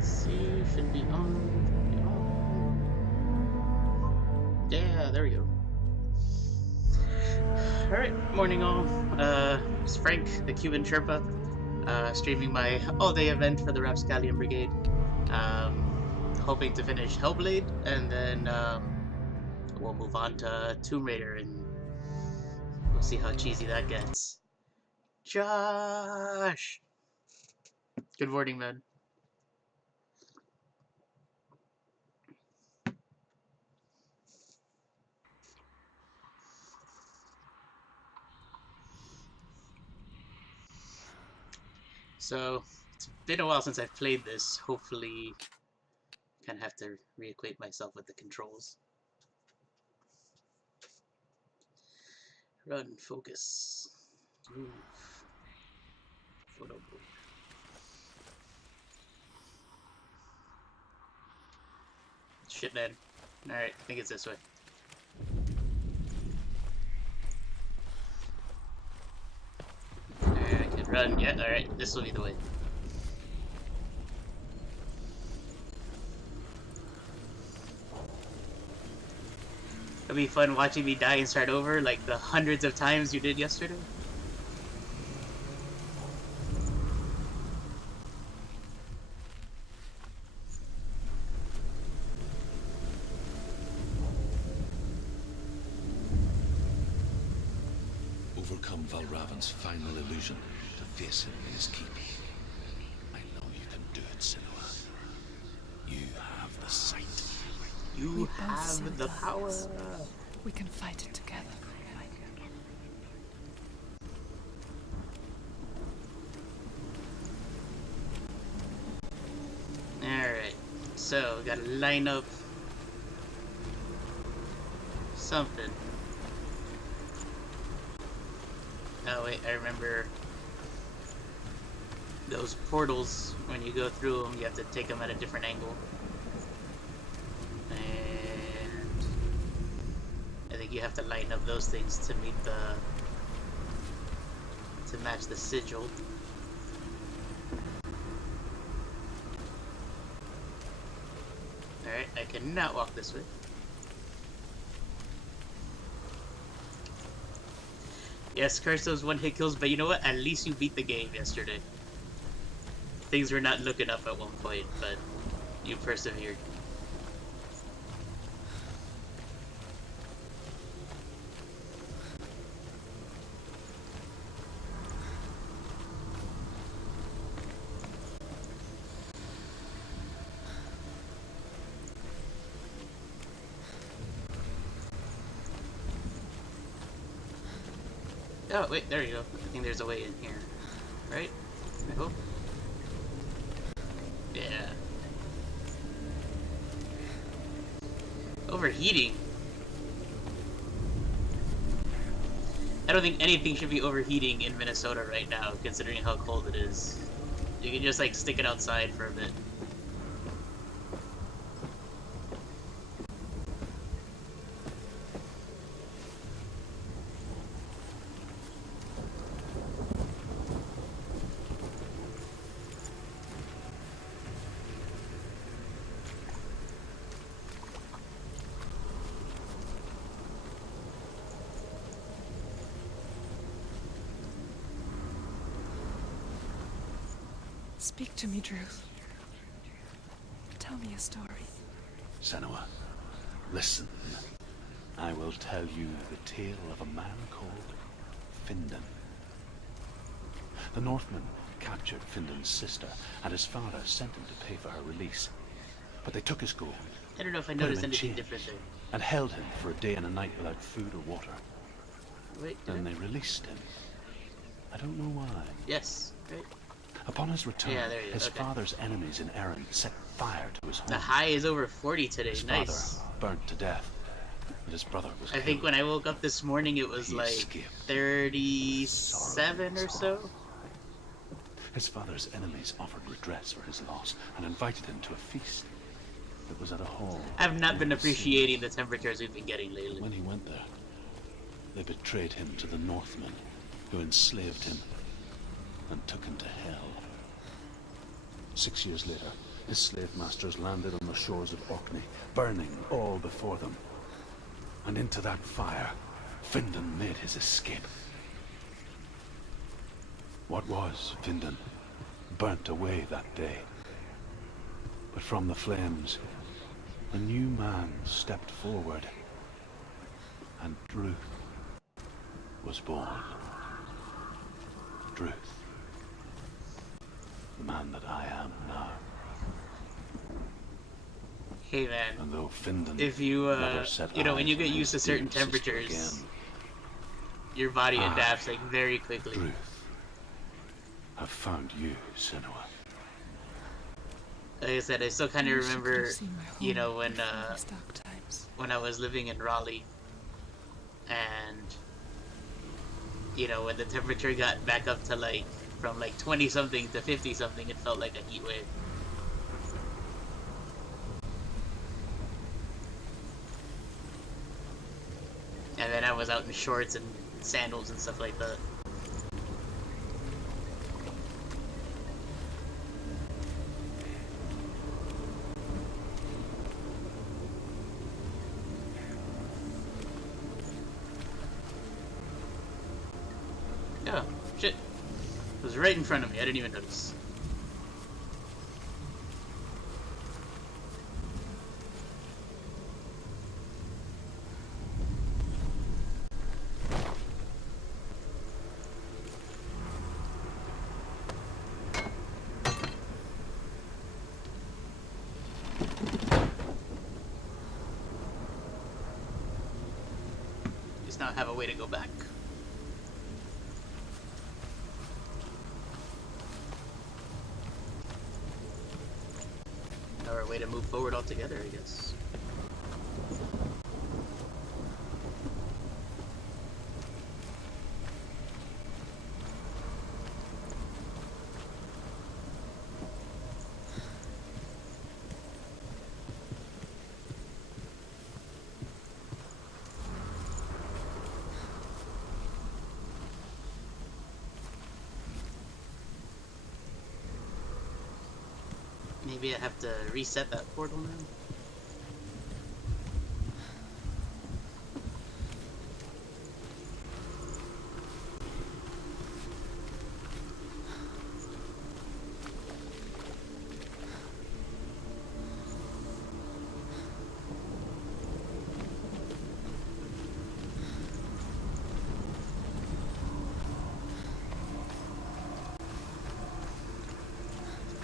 Let's see, should be on. Should be on. Yeah, there we go. Alright, morning all. It's Frank, the Cuban Sherpa, streaming my all-day event for the Rapscallion Brigade. Hoping to finish Hellblade, and then we'll move on to Tomb Raider, and we'll see how cheesy that gets. Josh! Good morning, man. So, it's been a while since I've played this. Hopefully, kind of have to reacquaint myself with the controls. Run, focus, move, photo board. Shit, man. Alright, I think it's this way. Alright, I can run. Yeah, alright, this will be the way. It'll be fun watching me die and start over like the hundreds of times you did yesterday. Overcome Valravan's final illusion to face him in his keep. I know you can do it, Senua. You have the sight. You have the power. We can fight it together. Alright, so we gotta line up something. Oh wait, I remember those portals, when you go through them, you have to take them at a different angle. And I think you have to line up those things to meet to match the sigil. Alright, I cannot walk this way. Yes, curse those one-hit kills, but you know what? At least you beat the game yesterday. Things were not looking up at one point, but you persevered. Oh, wait, there you go. I think there's a way in here. Right? I hope. Yeah. Overheating? I don't think anything should be overheating in Minnesota right now, considering how cold it is. You can just, like, stick it outside for a bit. Speak to me, Druth. Tell me a story. Senua, listen. I will tell you the tale of a man called Findan. The Northmen captured Findan's sister, and his father sent him to pay for her release. But they took his gold, I don't know if I put him noticed in anything chains, different there. and held him for a day and a night without food or water. Wait, Then they released him. I don't know why. Yes, right? Upon his return, Yeah, there you go, his okay. father's enemies in Erin set fire to his home. The high is over 40 today, His nice. father burnt to death, and his brother was I think killed. when I woke up this morning it was He like escaped. 37 or so. His father's enemies offered redress for his loss and invited him to a feast. It was at a hall. I've not near been the sea. appreciating the temperatures we've been getting lately. When he went there, they betrayed him to the Northmen, who enslaved him and took him to hell. 6 years later, His slave masters landed on the shores of Orkney, burning all before them. And into that fire, Findan made his escape. What was Findan burnt away that day. But from the flames, a new man stepped forward, and Druth was born. Druth, the man that I am now. Hey man, And though Findan if you never set you know, when you eyes get on used to his certain dear sister temperatures, again, your body I, adapts like very quickly. Druth, have found you, Senua. Like I said, I still kind of wish you could have remember, seen my home you know, before these dark times. when I was living in Raleigh, and you know, when the temperature got back up to like from like 20 something to 50 something, it felt like a heat wave. And then I was out in shorts and sandals and stuff like that. Oh, shit. It was right in front of me, I didn't even notice. Just now have a way to go back. Or a way to move forward altogether, I guess. Maybe I have to reset that portal now.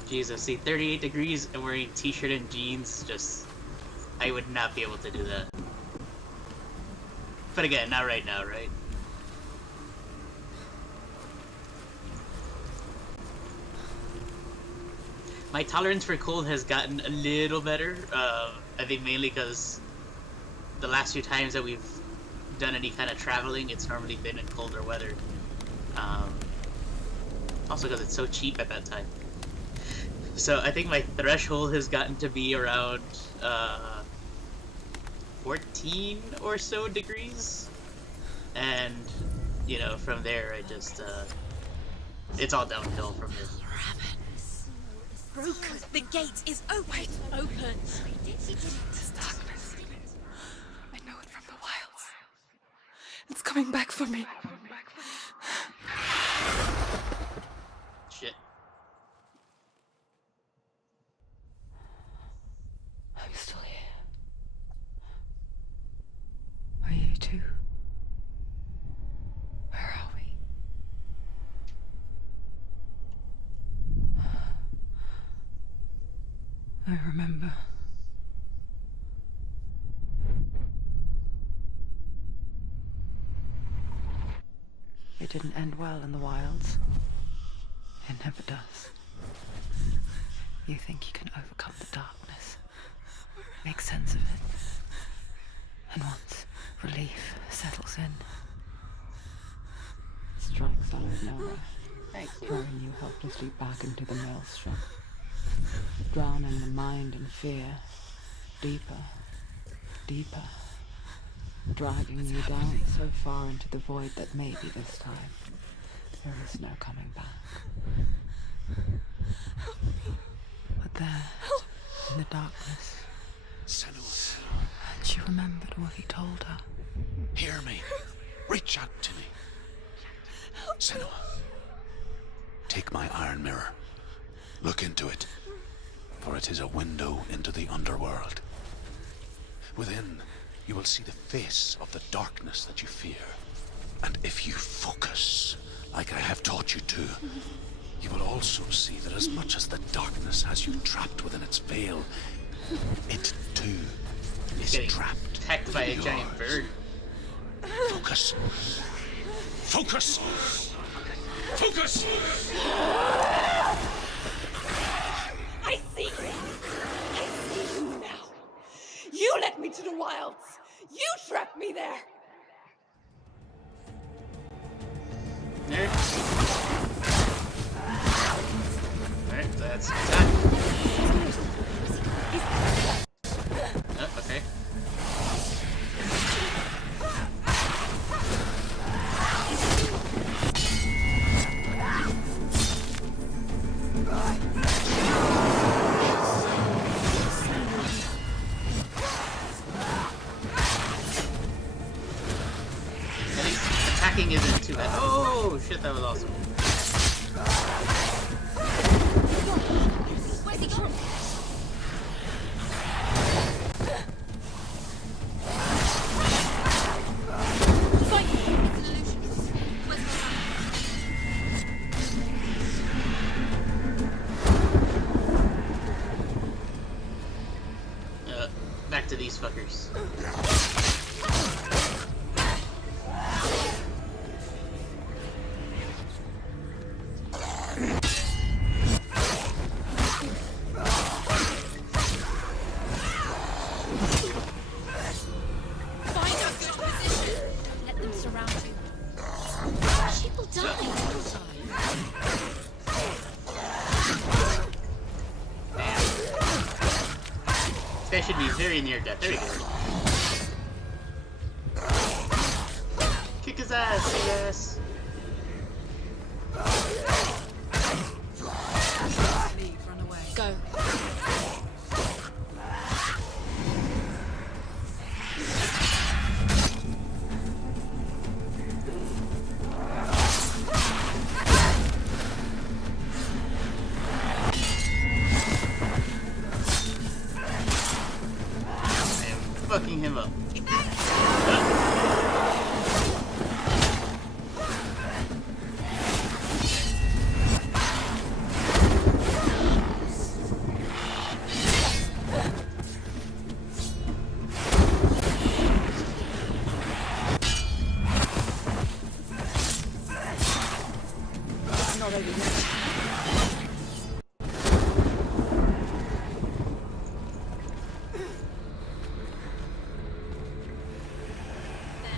Jesus, see, 38 degrees and wearing t-shirt and jeans, just... I would not be able to do that. But again, not right now, right? My tolerance for cold has gotten a little better. I think mainly because the last few times that we've done any kind of traveling, it's normally been in colder weather. Also because it's so cheap at that time. So I think my threshold has gotten to be around 14 or so degrees, and you know, from there I just it's all downhill from here. Broken. The gate is open. Open. This darkness. I know it from the wilds. It's coming back for me. Shit. I'm still here. Are you too? Where are we? I remember. It didn't end well in the wilds. It never does. You think you can overcome the darkness, make sense of it, and once relief settles in, it strikes out of nowhere, throwing you helplessly back into the maelstrom, drowning the mind in fear, deeper, deeper, dragging you down so far into the void that maybe this time there is no coming back. But there, in the darkness. Senua, And she remembered what he told her. hear me. Reach out to me. Senua, take my iron mirror. Look into it, for it is a window into the underworld. Within, you will see the face of the darkness that you fear. And if you focus, like I have taught you to, you will also see that as much as the darkness has you trapped within its veil, it too is Getting trapped attacked by a within giant yours. bird. Focus! Focus! Focus! I see you. I see you now. You led me to the wilds. You trapped me there. There. Alright, that's attack. Oh, okay. At least attacking isn't too bad. Oh shit, that was awesome. Where's he gone? Fight! It's an illusion. Where's my Back to these fuckers. Find a good position. Don't let them surround you. People die. This guy should be very near death. There we go. Kick his ass, yes. Leave, run away. Go. I am fucking him up.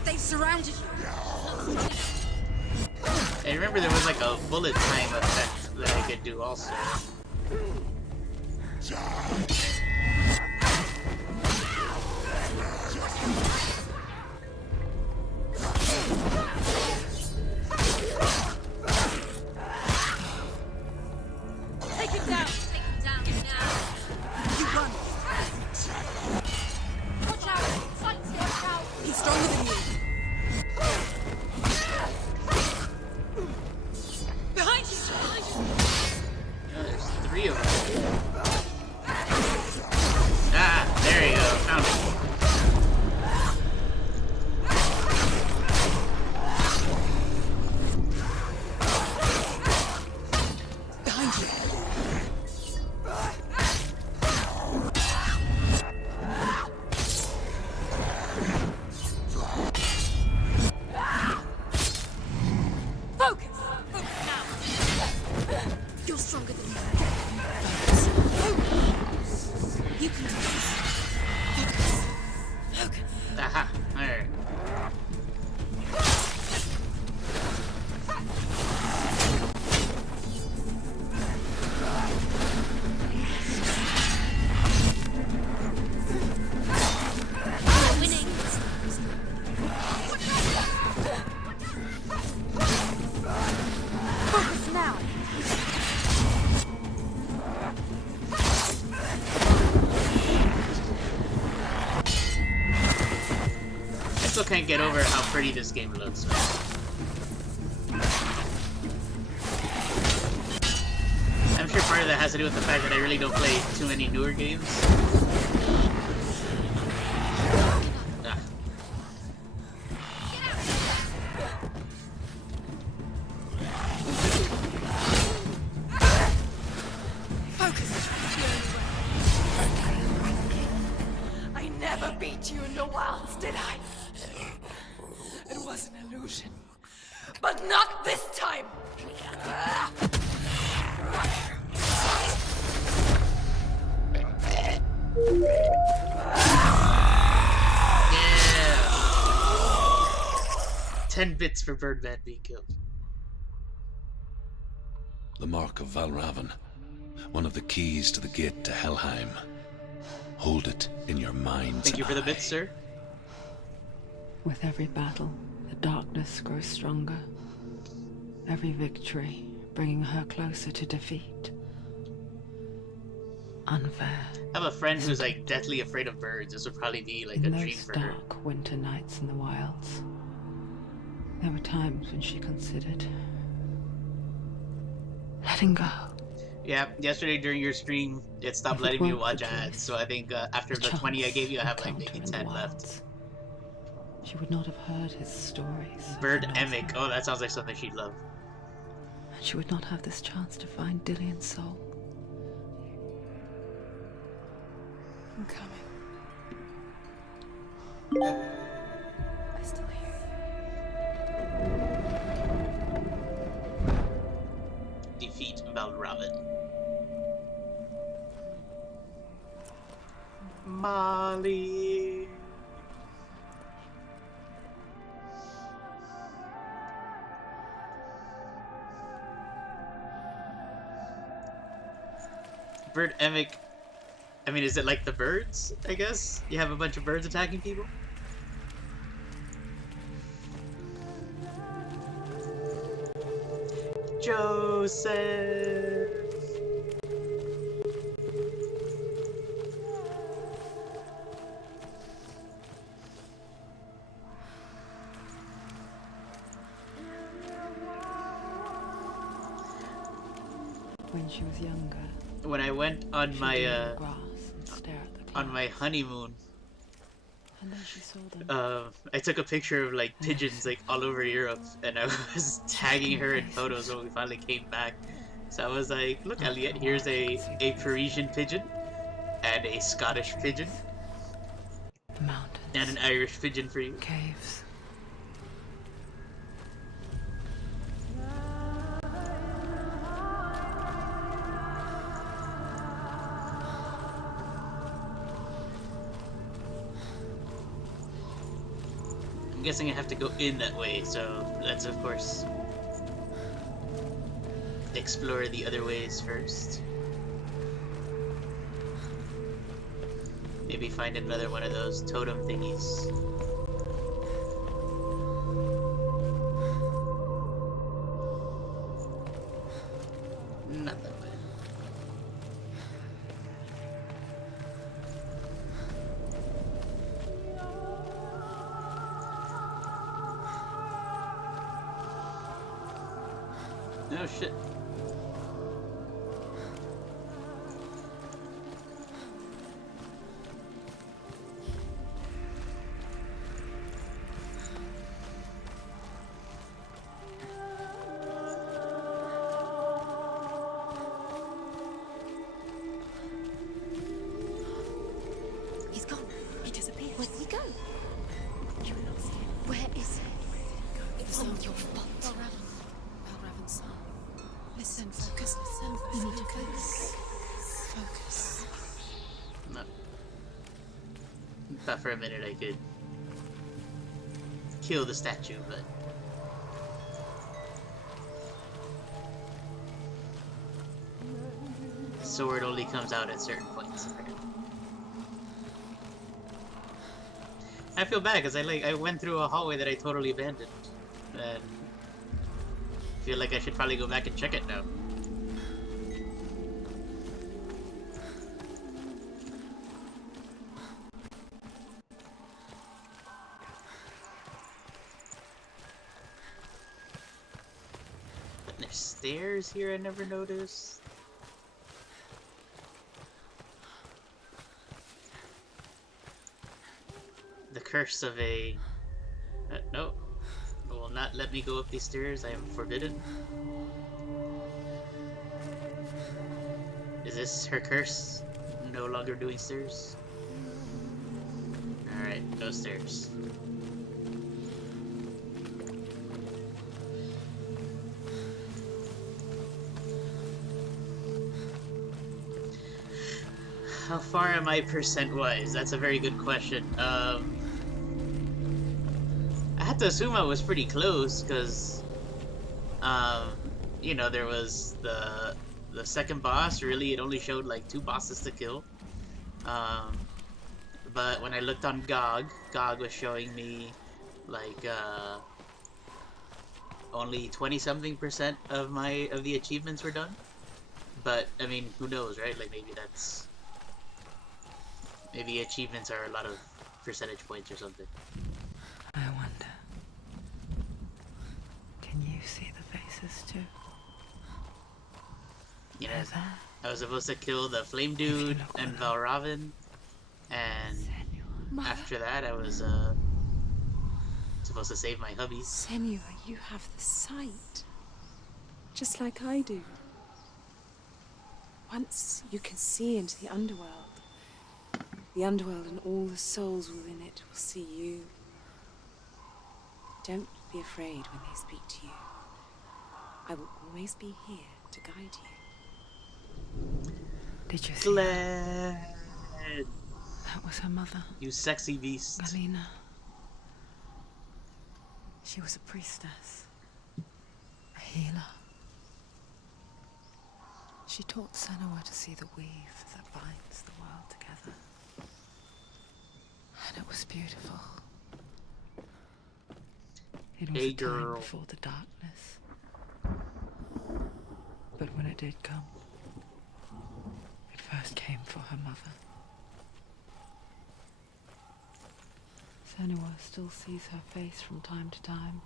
They've surrounded you. I remember there was like a bullet time effect that I could do also. Take him down. Take him down now. You run. Watch out. Fight. Watch out. He's stronger than you. Behind you. Behind you. Yeah, there's three of them. Ah, there you go. Found it. Behind you. still can't get over how pretty this game looks. I'm sure part of that has to do with the fact that I really don't play too many newer games. I never beat you in the wilds, did I? It was an illusion. But not this time! Yeah! 10 bits for Birdman being killed. The Mark of Valravan. One of the keys to the gate to Helheim. Hold it in your mind's Thank you for the bits, eye. sir. With every battle, the darkness grows stronger. Every victory bringing her closer to defeat. Unfair. I have a friend who's like deathly afraid of birds. This would probably be like a In dream those for her. dark winter nights in the wilds, there were times when she considered letting go. Yeah, yesterday during your stream, it stopped If it letting me weren't watch for ads. Keith, So I think after the 20 I gave you, I have like maybe 10 left. She would not have heard his stories. Bird of Emic. Northmen, Oh, that sounds like something she'd love. and she would not have this chance to find Dillion's soul. I'm coming. I still hear you. Defeat Valravan. Molly. Bird Emic. I mean, is it like the birds, I guess? You have a bunch of birds attacking people? Joseph! When she was younger, When I went on she'd my, lie in the grass and stare at the on my clouds, honeymoon, and then she saw them. I took a picture of like pigeons like all over Europe, and I was tagging her in photos when we finally came back. So I was like, "Look, Elliot, here's a Parisian pigeon, and a Scottish pigeon, Mountains, and an Irish pigeon for you." caves. I'm guessing I have to go in that way, so let's of course explore the other ways first. Maybe find another one of those totem thingies. Not that way. Oh shit. He's gone. He disappeared. Where did he go? You lost him. Where is he? It was all your fault. Valravan's son. Listen, focus. Listen, you need to focus. Focus. No. Thought for a minute I could kill the statue, but sword only comes out at certain points. Apparently. I feel bad because I went through a hallway that I totally abandoned, and feel like I should probably go back and check it now. there's stairs here I never noticed. The curse of a... no. It will not let me go up these stairs. I am forbidden. Is this her curse? No longer doing stairs? Alright, no stairs. How far am I percent-wise? That's a very good question. I have to assume I was pretty close, because, you know, there was the second boss. Really, it only showed like 2 bosses to kill. But when I looked on GOG was showing me like only 20-something% of the achievements were done. But I mean, who knows, right? Like maybe achievements are a lot of percentage points or something. I wonder. Can you see the faces too? You know, I was supposed to kill the Flame Dude and Valravn, and after that I was supposed to save my hubby. Senua, you have the sight. Just like I do. Once you can see into the underworld and all the souls within it will see you. Don't be afraid when they speak to you. I will always be here to guide you. Did you see her? Glad. That was her mother, You sexy beast. Galena. She was a priestess, a healer. She taught Senua to see the weave that binds the world together. And it was beautiful. It was Hey, a time girl. before the darkness. But when it did come, it first came for her mother. Senua still sees her face from time to time.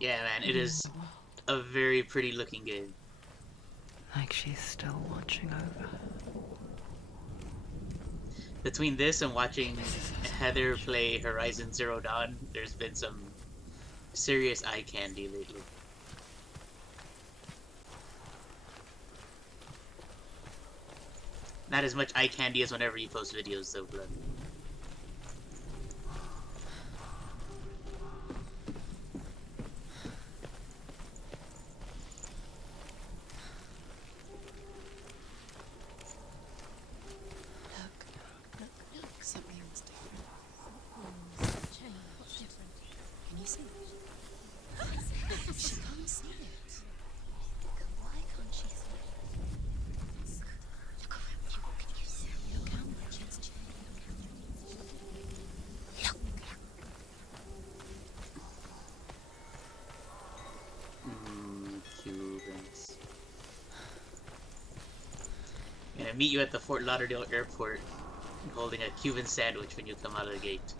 Yeah, man, it in is the world, a very pretty looking game. like she's still watching over her. Between this and watching Heather play Horizon Zero Dawn, there's been some serious eye candy lately. Not as much eye candy as whenever you post videos, though, Blood. Look, something's different. What's different? Can you see it? She can't see it. Why can't she see it? Look around you. Can you see? Look how much it's changed. Look. Cubans. I'm gonna meet you at the Fort Lauderdale airport, holding a Cuban sandwich when you come out of the gate.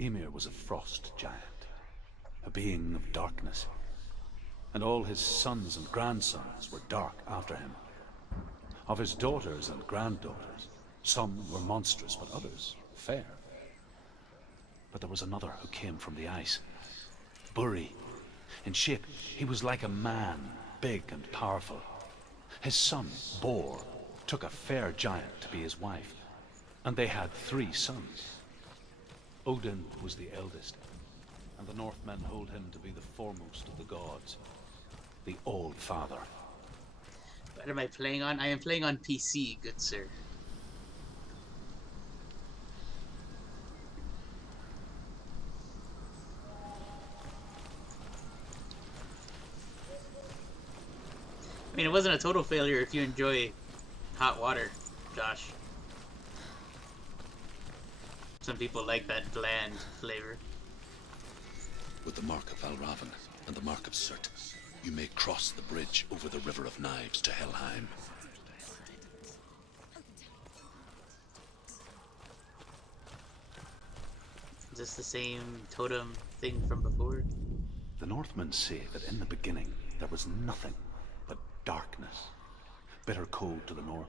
Ymir was a frost giant, a being of darkness, and all his sons and grandsons were dark after him. Of his daughters and granddaughters, some were monstrous, but others fair. But there was another who came from the ice, Buri. In shape, he was like a man, big and powerful. His son, Bor, took a fair giant to be his wife, and they had 3 sons. Odin was the eldest, and the Northmen hold him to be the foremost of the gods, the Old Father. What am I playing on? I am playing on PC, good sir. I mean, it wasn't a total failure if you enjoy hot water, Josh. Some people like that bland flavor. With the mark of Valravan and the mark of Surt, you may cross the bridge over the River of Knives to Helheim. Is this the same totem thing from before? The Northmen say that in the beginning there was nothing but darkness. Bitter cold to the north,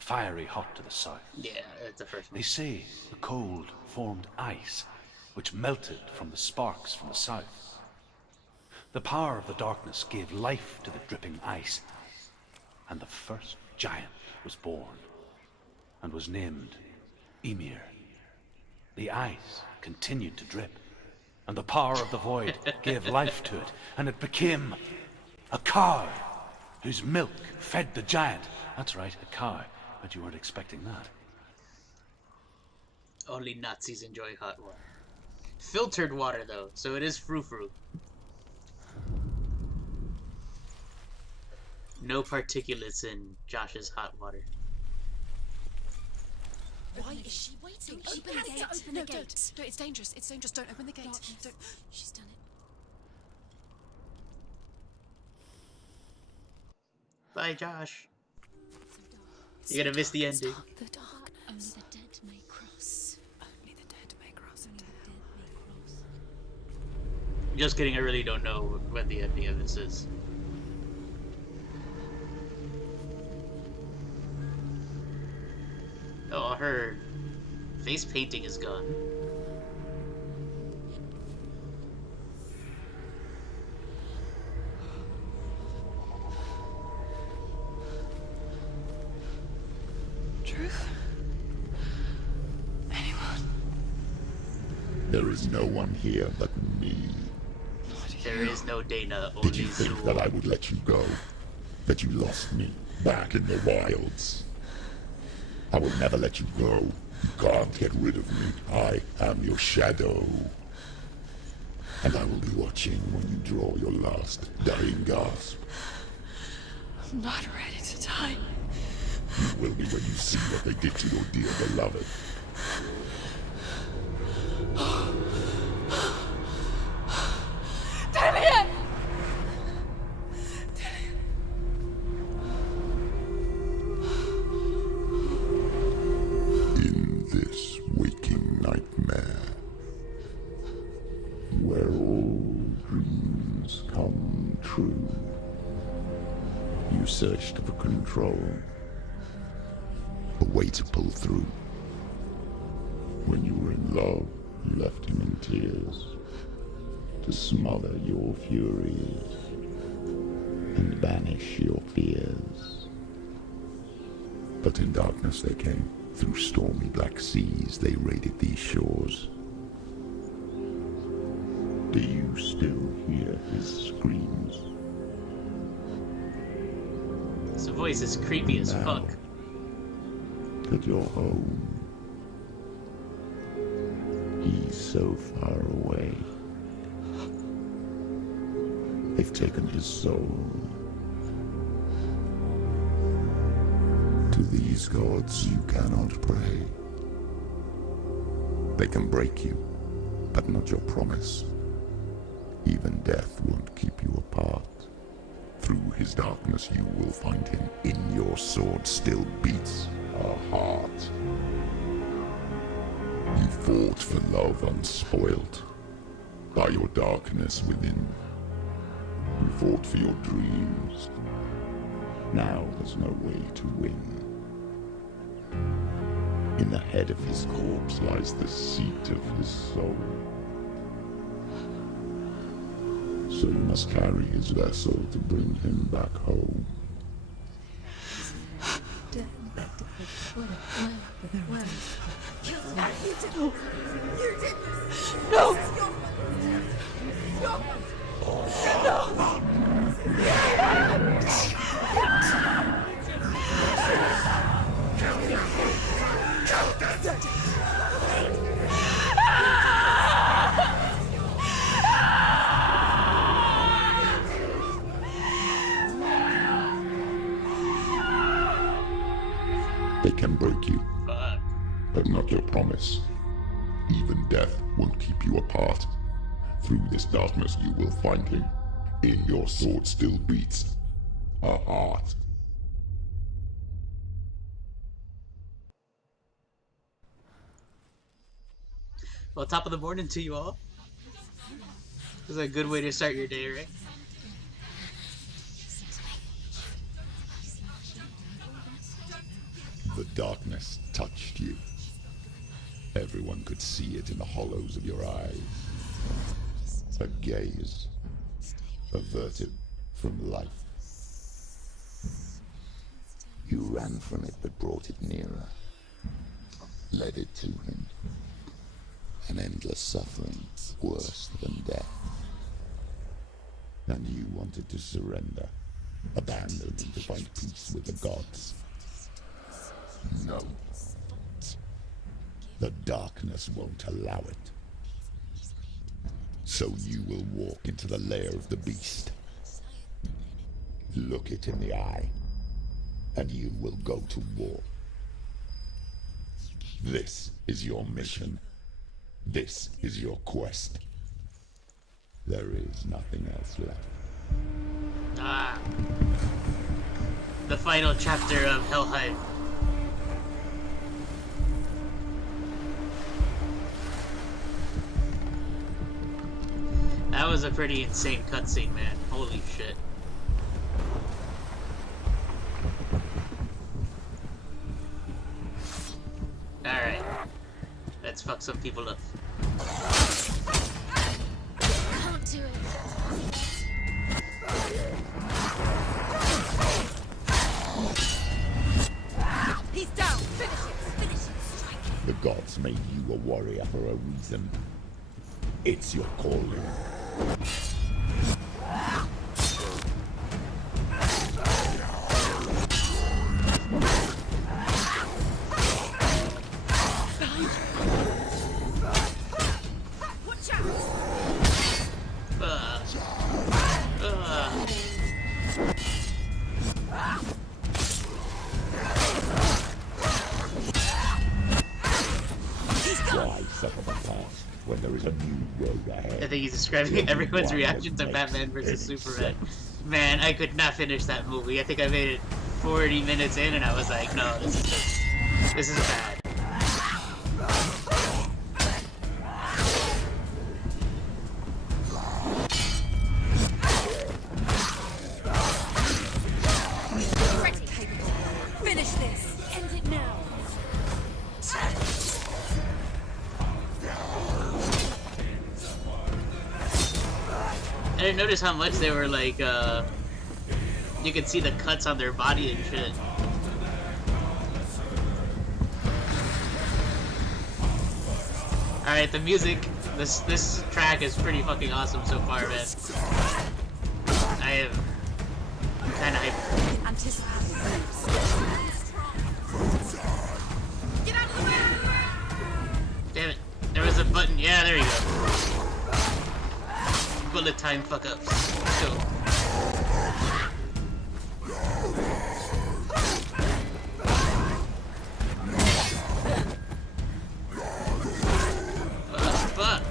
fiery hot to the south. Yeah, it's the first one. They say the cold formed ice, which melted from the sparks from the south. The power of the darkness gave life to the dripping ice, and the first giant was born, and was named Ymir. The ice continued to drip, and the power of the void gave life to it, and it became a cow, whose milk fed the giant. That's right, a cow. But you weren't expecting that. Only Nazis enjoy hot water. Filtered water, though, so it is frou-frou. No particulates in Josh's hot water. Why is she waiting? Open the gate. Open the gate. No, it's dangerous. It's dangerous. Don't open the gate. Don't. She's done it. Bye, Josh. You're gonna miss the ending. The dark. Only the dead may cross. Only the dead may cross into hell. Just kidding, I really don't know what the ending of this is. Oh, her face painting is gone. Truth? Anyone? There is no one here but me. There is no Dana, Did only you think Zool. that I would let you go? That you lost me back in the wilds? I will never let you go. You can't get rid of me. I am your shadow. And I will be watching when you draw your last dying gasp. I'm not ready to die. You will be when you see what they did to your dear beloved. Damien! In this waking nightmare, where all dreams come true, you searched for control, a way to pull through. When you were in love, you left him in tears, to smother your furies and banish your fears. But in darkness they came. Through stormy black seas they raided these shores. Do you still hear his screams? His voice is creepy as Now, fuck. at your home, he's so far away. They've taken his soul. To these gods you cannot pray. They can break you, but not your promise. Even death won't keep you apart. Through his darkness you will find him. In your sword still beats a heart. You fought for love unspoilt by your darkness within. You fought for your dreams. Now there's no way to win. In the head of his corpse lies the seat of his soul. So you must carry his vessel to bring him back home. You did this! No! They can break you, Fuck. but not your promise. Even death won't keep you apart. Through this darkness you will find him. In your sword still beats a heart. Well, top of the morning to you all. This is a good way to start your day, right? The darkness touched you. Everyone could see it in the hollows of your eyes. A gaze averted from life. You ran from it but brought it nearer. Led it to him. An endless suffering worse than death. And you wanted to surrender. Abandon him to find peace with the gods. No. The darkness won't allow it. So you will walk into the lair of the beast. Look it in the eye, and you will go to war. This is your mission. This is your quest. There is nothing else left. Ah. The final chapter of Hellblade. That was a pretty insane cutscene, man. Holy shit. Alright. Let's fuck some people up. Can't do it. He's down! Finish it! Finish it! Strike it! The gods made you a warrior for a reason. It's your calling. Watch out! Why suffer the past when there is a new road ahead? I think he's describing everyone's reaction to Batman vs. Superman. Man, I could not finish that movie. I think I made it 40 minutes in and I was like, no, this is bad. Ready! Finish this! End it now! I didn't notice how much they were like, you could see the cuts on their body and shit. Alright, the music, this track is pretty fucking awesome so far, man. I'm kinda hyped. Anticipate moves. Get out of the way! Damn it. There was a button. Yeah, there you go. Bullet time fuck ups. Let's go. Fuck.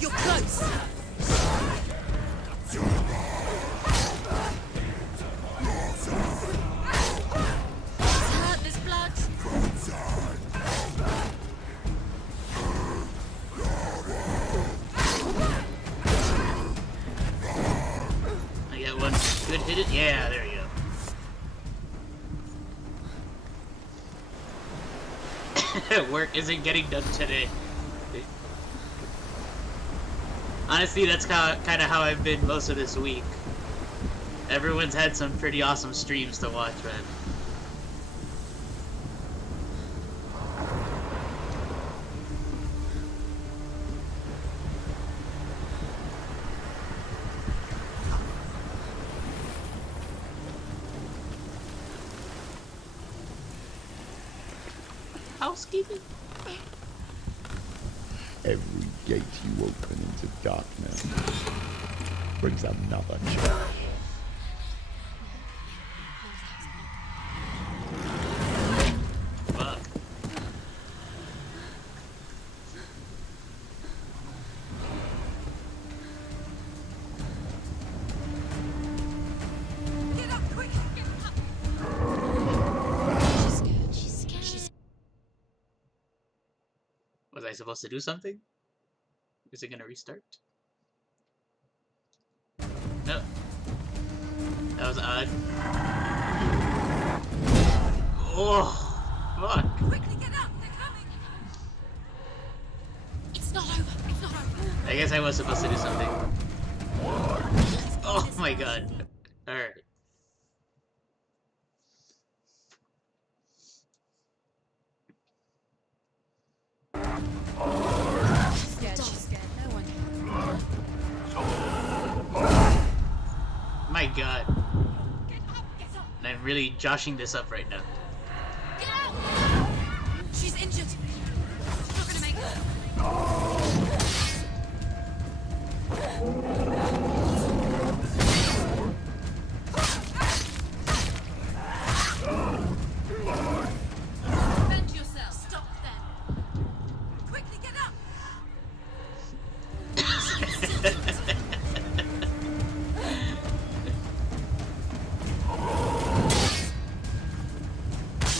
You're close! Hurt, there's blood. I got one good hit it. Yeah, there you go. Work isn't getting done today. Honestly, that's kind of how I've been most of this week. Everyone's had some pretty awesome streams to watch, man. housekeeping? Every gate you open into darkness brings another challenge. Fuck. Get up, quick! Get up! She's scared. She's scared. She's Was I supposed to do something? Is it gonna restart? No. That was odd. Oh, fuck. Quickly get up! They're coming! It's not over. It's not over. I guess I was supposed to do something. Oh my god. Alright. She's scared. She's scared. No one. My god. Get up! Get up! And I'm really joshing this up right now. Get out! She's injured. She's not gonna make it. Defend yourself. Stop them. Quickly get up! She's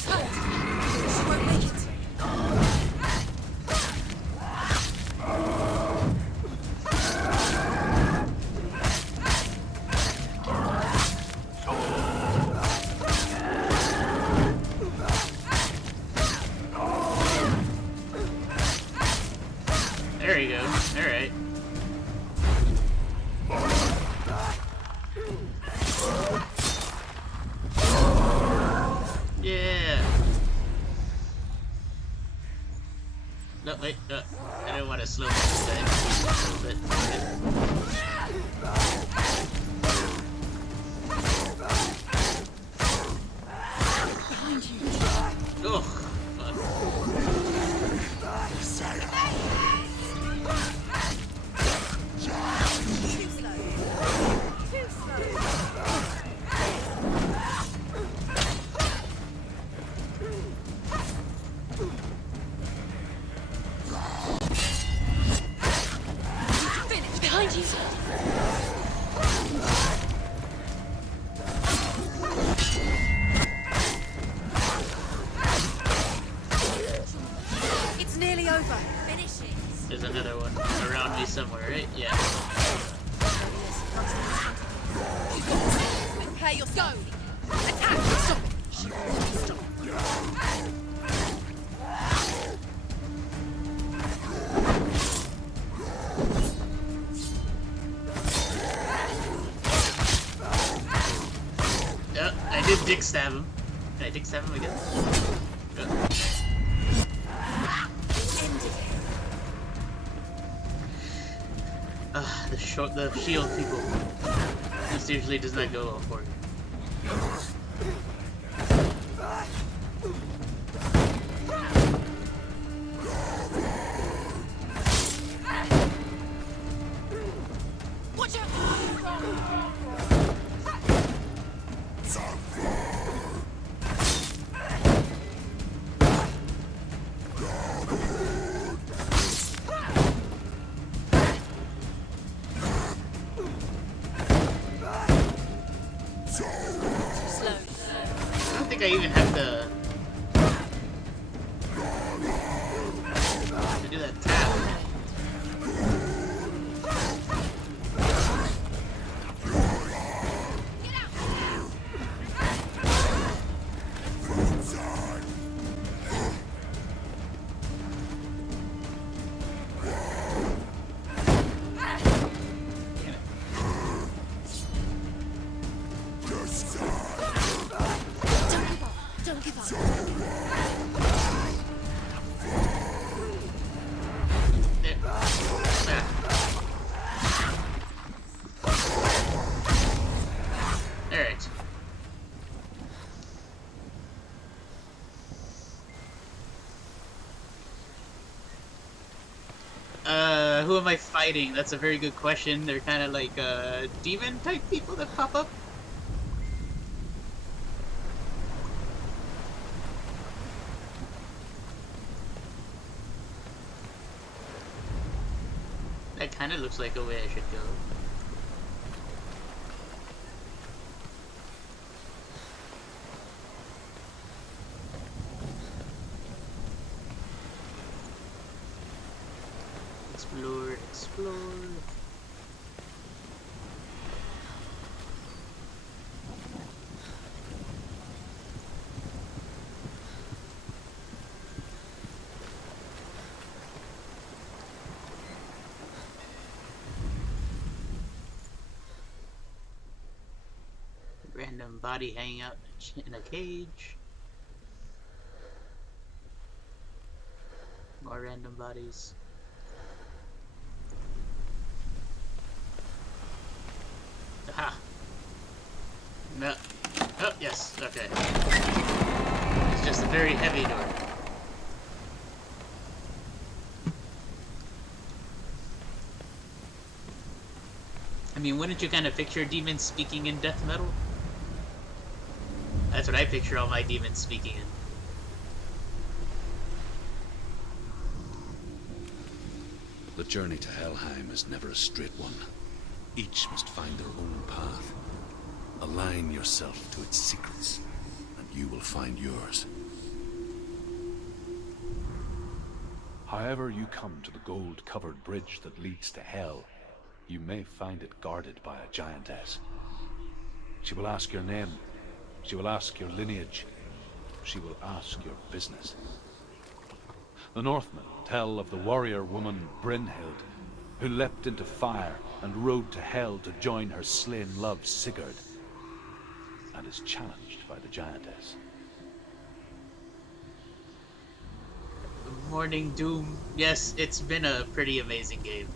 hurt. She won't make it. There you go. Alright. Yeah. No, wait, no. I don't want to slow this thing a little bit. Behind you. Oh, fuck. Too slow. Too slow. Finish. Behind you. It's nearly over. Finish it. There's another one around me somewhere, right? Yeah. Prepare yourself. Go. Attack. Stop it. Stop. I did dick stab him. Did I dick stab him again? The shield people. This usually does not go well for you. Watch out. I don't think I even have to do that tap. Don't give up. There. Ah. Alright. Who am I fighting? That's a very good question. They're kind of like demon type people that pop up. That kind of looks like a way I should go. Explore, explore. Random body hanging out in a cage. More random bodies. Aha! No. Oh, yes. Okay. It's just a very heavy door. I mean, wouldn't you kind of picture demons speaking in death metal? That's what I picture all my demons speaking in. The journey to Helheim is never a straight one. Each must find their own path. Align yourself to its secrets, and you will find yours. However you come to the gold-covered bridge that leads to Hell, you may find it guarded by a giantess. She will ask your name. She will ask your lineage. She will ask your business. The Northmen tell of the warrior woman Brynhild, who leapt into fire and rode to Hell to join her slain love Sigurd, and is challenged by the giantess. Morning Doom. Yes, it's been a pretty amazing game.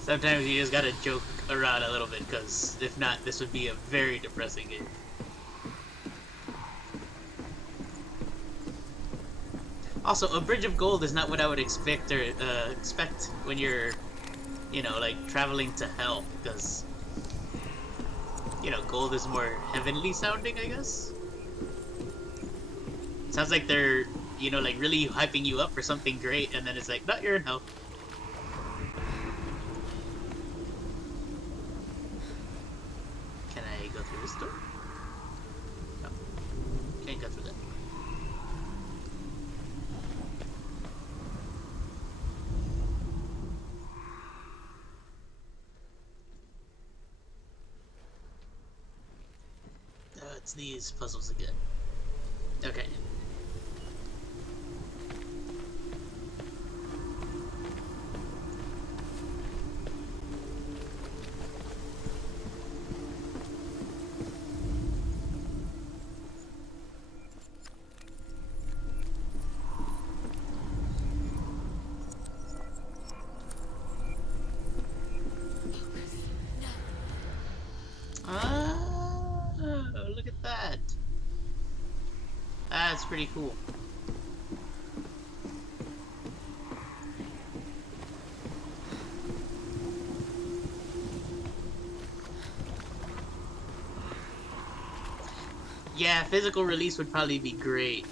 Sometimes you just gotta joke around a little bit, because if not, this would be a very depressing game. Also, a bridge of gold is not what I would expect when you're, you know, like traveling to Hell, because, you know, gold is more heavenly sounding, I guess. Sounds like they're, you know, like really hyping you up for something great, and then it's like, no, you're in Hell. Can I go through this door? No. Can't go through that. It's these puzzles again. Okay. Look at that. That's pretty cool. Yeah, physical release would probably be great.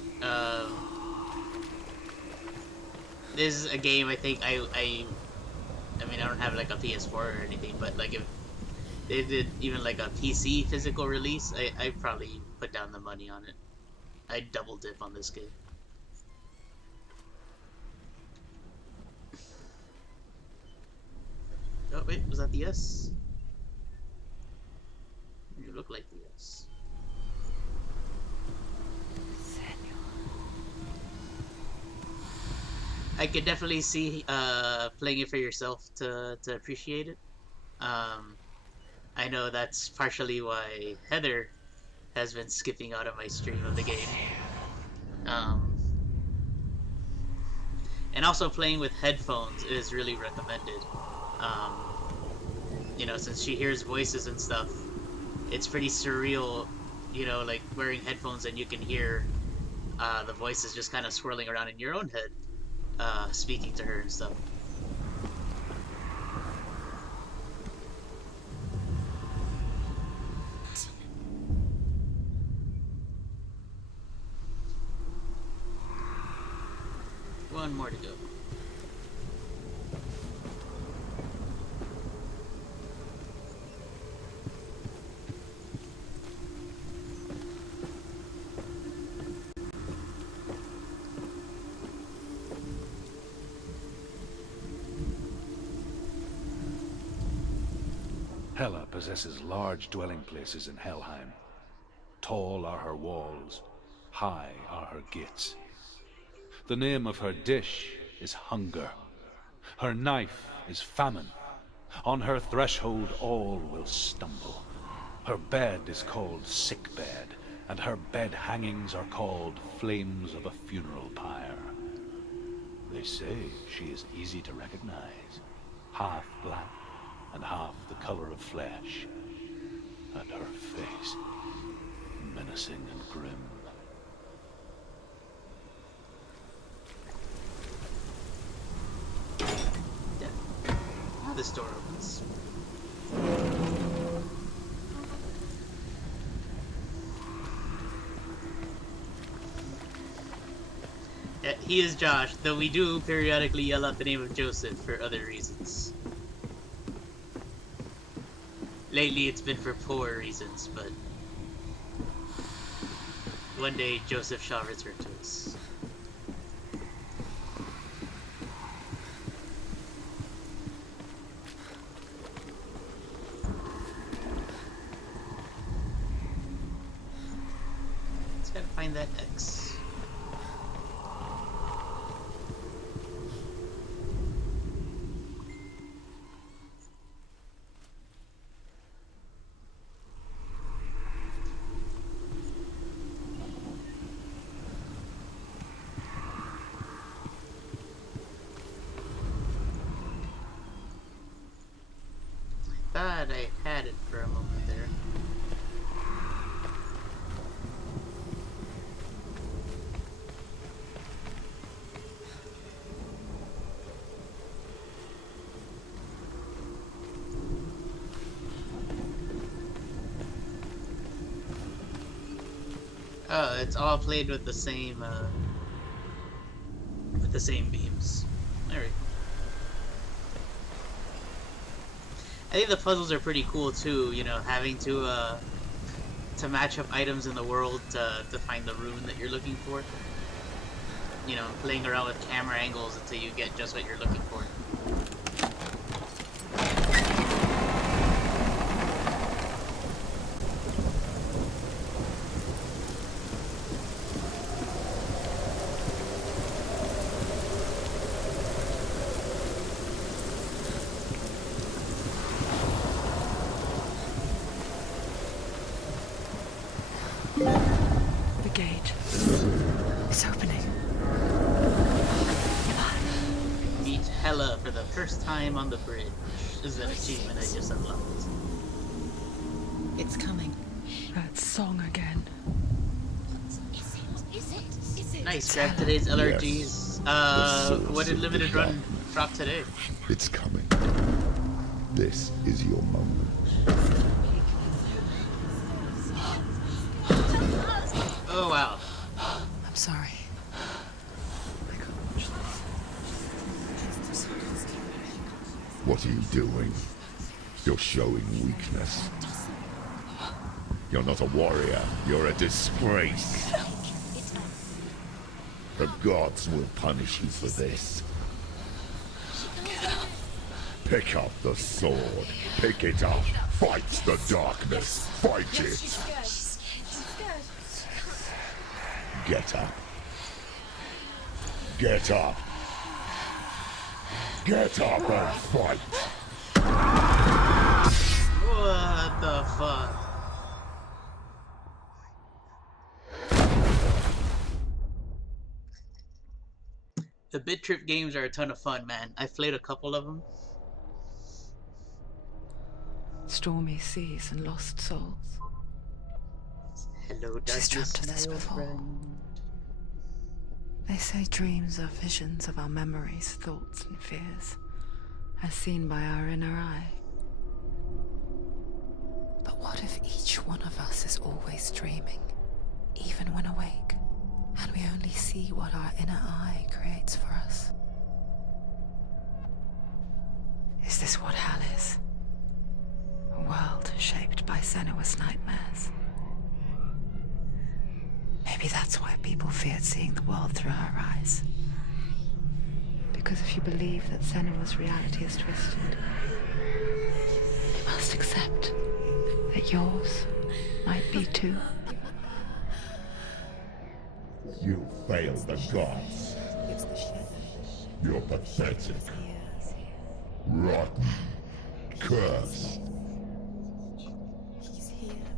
This is a game I think I mean, I don't have like a PS4 or anything, but like if they did even like a PC physical release, I'd probably put down the money on it. I'd double dip on this game. Oh wait, was that the yes? You look like the yes. I could definitely see playing it for yourself to appreciate it. I know that's partially why Heather has been skipping out of my stream of the game. And also playing with headphones is really recommended. You know, since she hears voices and stuff, it's pretty surreal, you know, like wearing headphones and you can hear the voice is just kind of swirling around in your own head, speaking to her and stuff. One more to go. Hela possesses large dwelling places in Helheim. Tall are her walls, high are her gates. The name of her dish is hunger. Her knife is famine. On her threshold all will stumble. Her bed is called sick bed, and her bed hangings are called flames of a funeral pyre. They say she is easy to recognize, half black and half the color of flesh, and her face menacing and grim. Yeah. Now this door opens. Yeah, he is Josh, though we do periodically yell out the name of Joseph for other reasons. Lately it's been for poor reasons, but one day Joseph shall return to us. Let's gotta find that X. Thought I had it for a moment there. Oh, it's all played with the same beams. There we go. I think the puzzles are pretty cool too, you know, having to match up items in the world to find the rune that you're looking for. You know, playing around with camera angles until you get just what you're looking for. The gate. It's opening. Meet Hela for the first time on the bridge. This is an achievement I just unlocked. It's coming. That song again. Is it? Nice, grab today's LRGs. Yes. What did source of Limited the Run darkness. drop today? It's coming. This is your moment. Oh wow. I'm sorry. What are you doing? You're showing weakness. You're not a warrior. You're a disgrace. The gods will punish you for this. Pick up the sword. Pick it up. Fight the darkness. Fight it. Get up. Get up. Get up and fight. What the fuck? The Bit Trip games are a ton of fun, man. I've played a couple of them. Stormy seas and lost souls. Hello, She's darkness, trapped us my old before. friend. They say dreams are visions of our memories, thoughts, and fears, as seen by our inner eye. But what if each one of us is always dreaming, even when awake, and we only see what our inner eye creates for us? Is this what hell is? A world shaped by Senua's nightmares. Maybe that's why people feared seeing the world through her eyes. Because if you believe that Senua's reality is twisted, you must accept that yours might be too. You failed the gods. You're pathetic. Rotten. Cursed.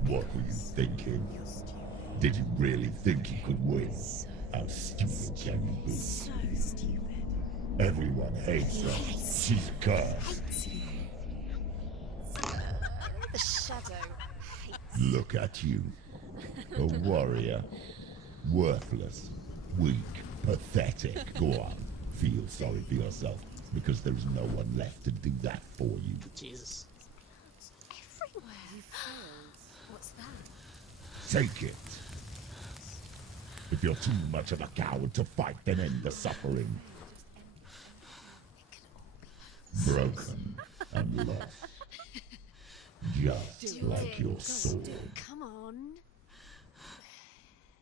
What were you thinking? Did you really think you could win? How stupid can you be? So stupid. Everyone hates her. She's cursed. The shadow hates. Look at you. A warrior. Worthless. Weak. Pathetic. Go on. Feel sorry for yourself, because there is no one left to do that for you. Jesus. Everywhere. You failed. What's that? Take it. If you're too much of a coward to fight, then end the suffering. Broken and lost. Just like your sword. Come on.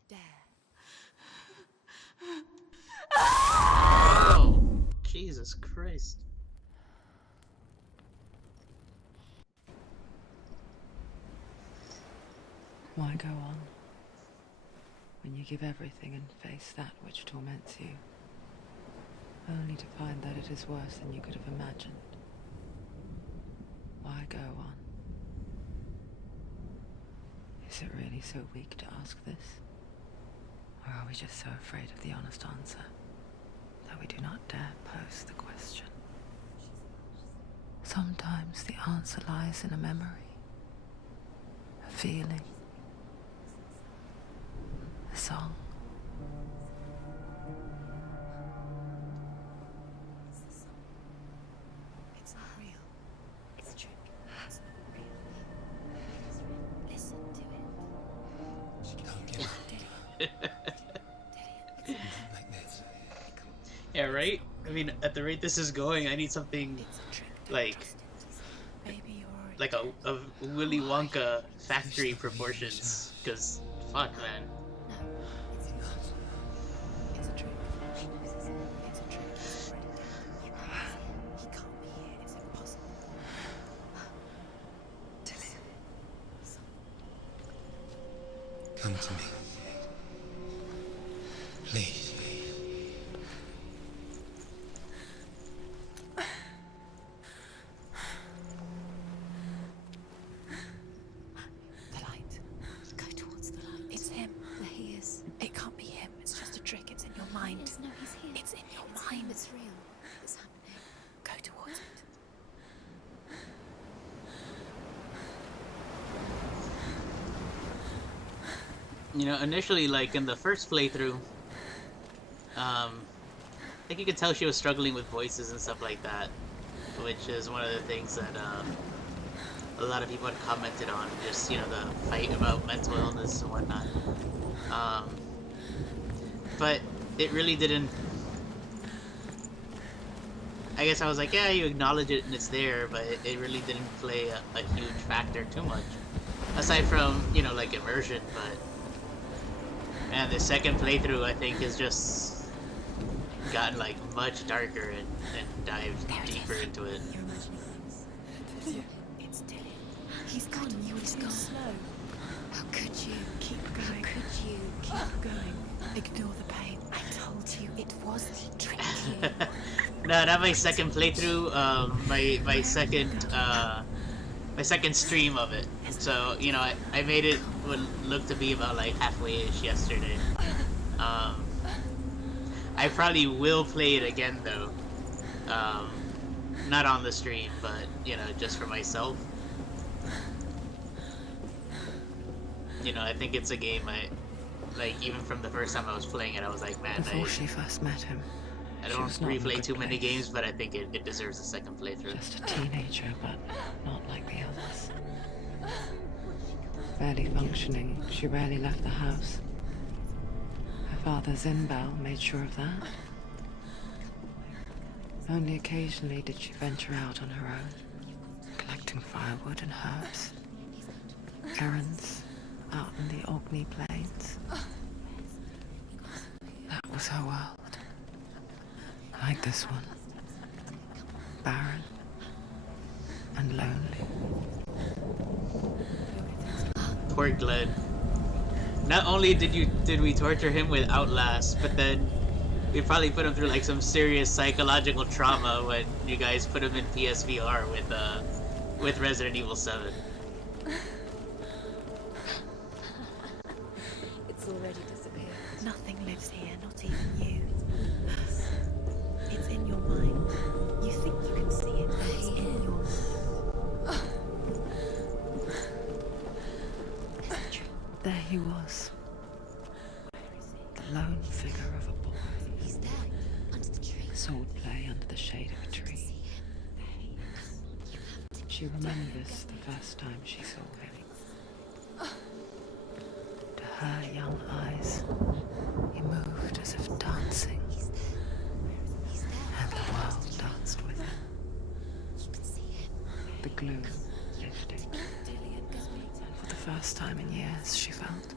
Dare. Oh, Jesus Christ. Why go on when you give everything and face that which torments you, only to find that it is worse than you could have imagined? Why go on? Is it really so weak to ask this? Or are we just so afraid of the honest answer that we do not dare pose the question? Sometimes the answer lies in a memory, a feeling, a song. It's not real. It's a trick. It's not real. It is real. Listen to it. Don't give up. Like this. Yeah, right? I mean, at the rate this is going, I need something It's a trick. like Maybe you're already like a Willy Wonka factory proportions. Cause fuck, man. No, it's not. It's a trick. She knows it's a trick. He's already dead. He can't be here. It's impossible. Come to me. Please. The light. Go towards the light. It's him. There he is. It can't be him. It's just a trick. It's in your mind. No, he's here. It's in your mind. It's real. It's happening. Go towards it. You know, initially, like in the first playthrough, I think you could tell she was struggling with voices and stuff like that, which is one of the things that a lot of people had commented on. Just, you know, the fight about mental illness and whatnot. But it really didn't. I guess I was like, yeah, you acknowledge it and it's there, but it really didn't play a huge factor too much, aside from, you know, like immersion. But and the second playthrough, I think, has just gotten like much darker and dived deeper into it. You're imagining things. It's Dylan. He's gone. He's gone. Slow. How could you? Keep going. How could you? Keep going. Ignore the pain. I told you it was to trick you. No, not my second playthrough. My second stream of it. So, you know, I made it would look to be about like halfway-ish yesterday. I probably will play it again though. Not on the stream, but, you know, just for myself. You know, I think it's a game Like, even from the first time I was playing it, I was like, man, Before she first met him, I she don't was not in a replay good too many place. games, but I think it deserves a second playthrough. Just a teenager, but not like the others. Barely functioning, she rarely left the house. Her father, Zinbao, made sure of that. Only occasionally did she venture out on her own, collecting firewood and herbs. Errands out in the Orkney Plains. That was her world. Like this one. Barren and lonely. Poor Glenn. Not only did we torture him with Outlast, but then we probably put him through like some serious psychological trauma when you guys put him in PSVR with Resident Evil 7. It's already disappeared. Nothing lives here, not even you. It's in your mind. You think you can see it, but it's in your mind. There he was. The lone figure of a boy. He's there, under the tree. Sword play under the shade of a tree. She remembers the first time she saw him. To her young eyes, he moved as if dancing, and the world danced with him. The gloom lifted, and for the first time in years, she felt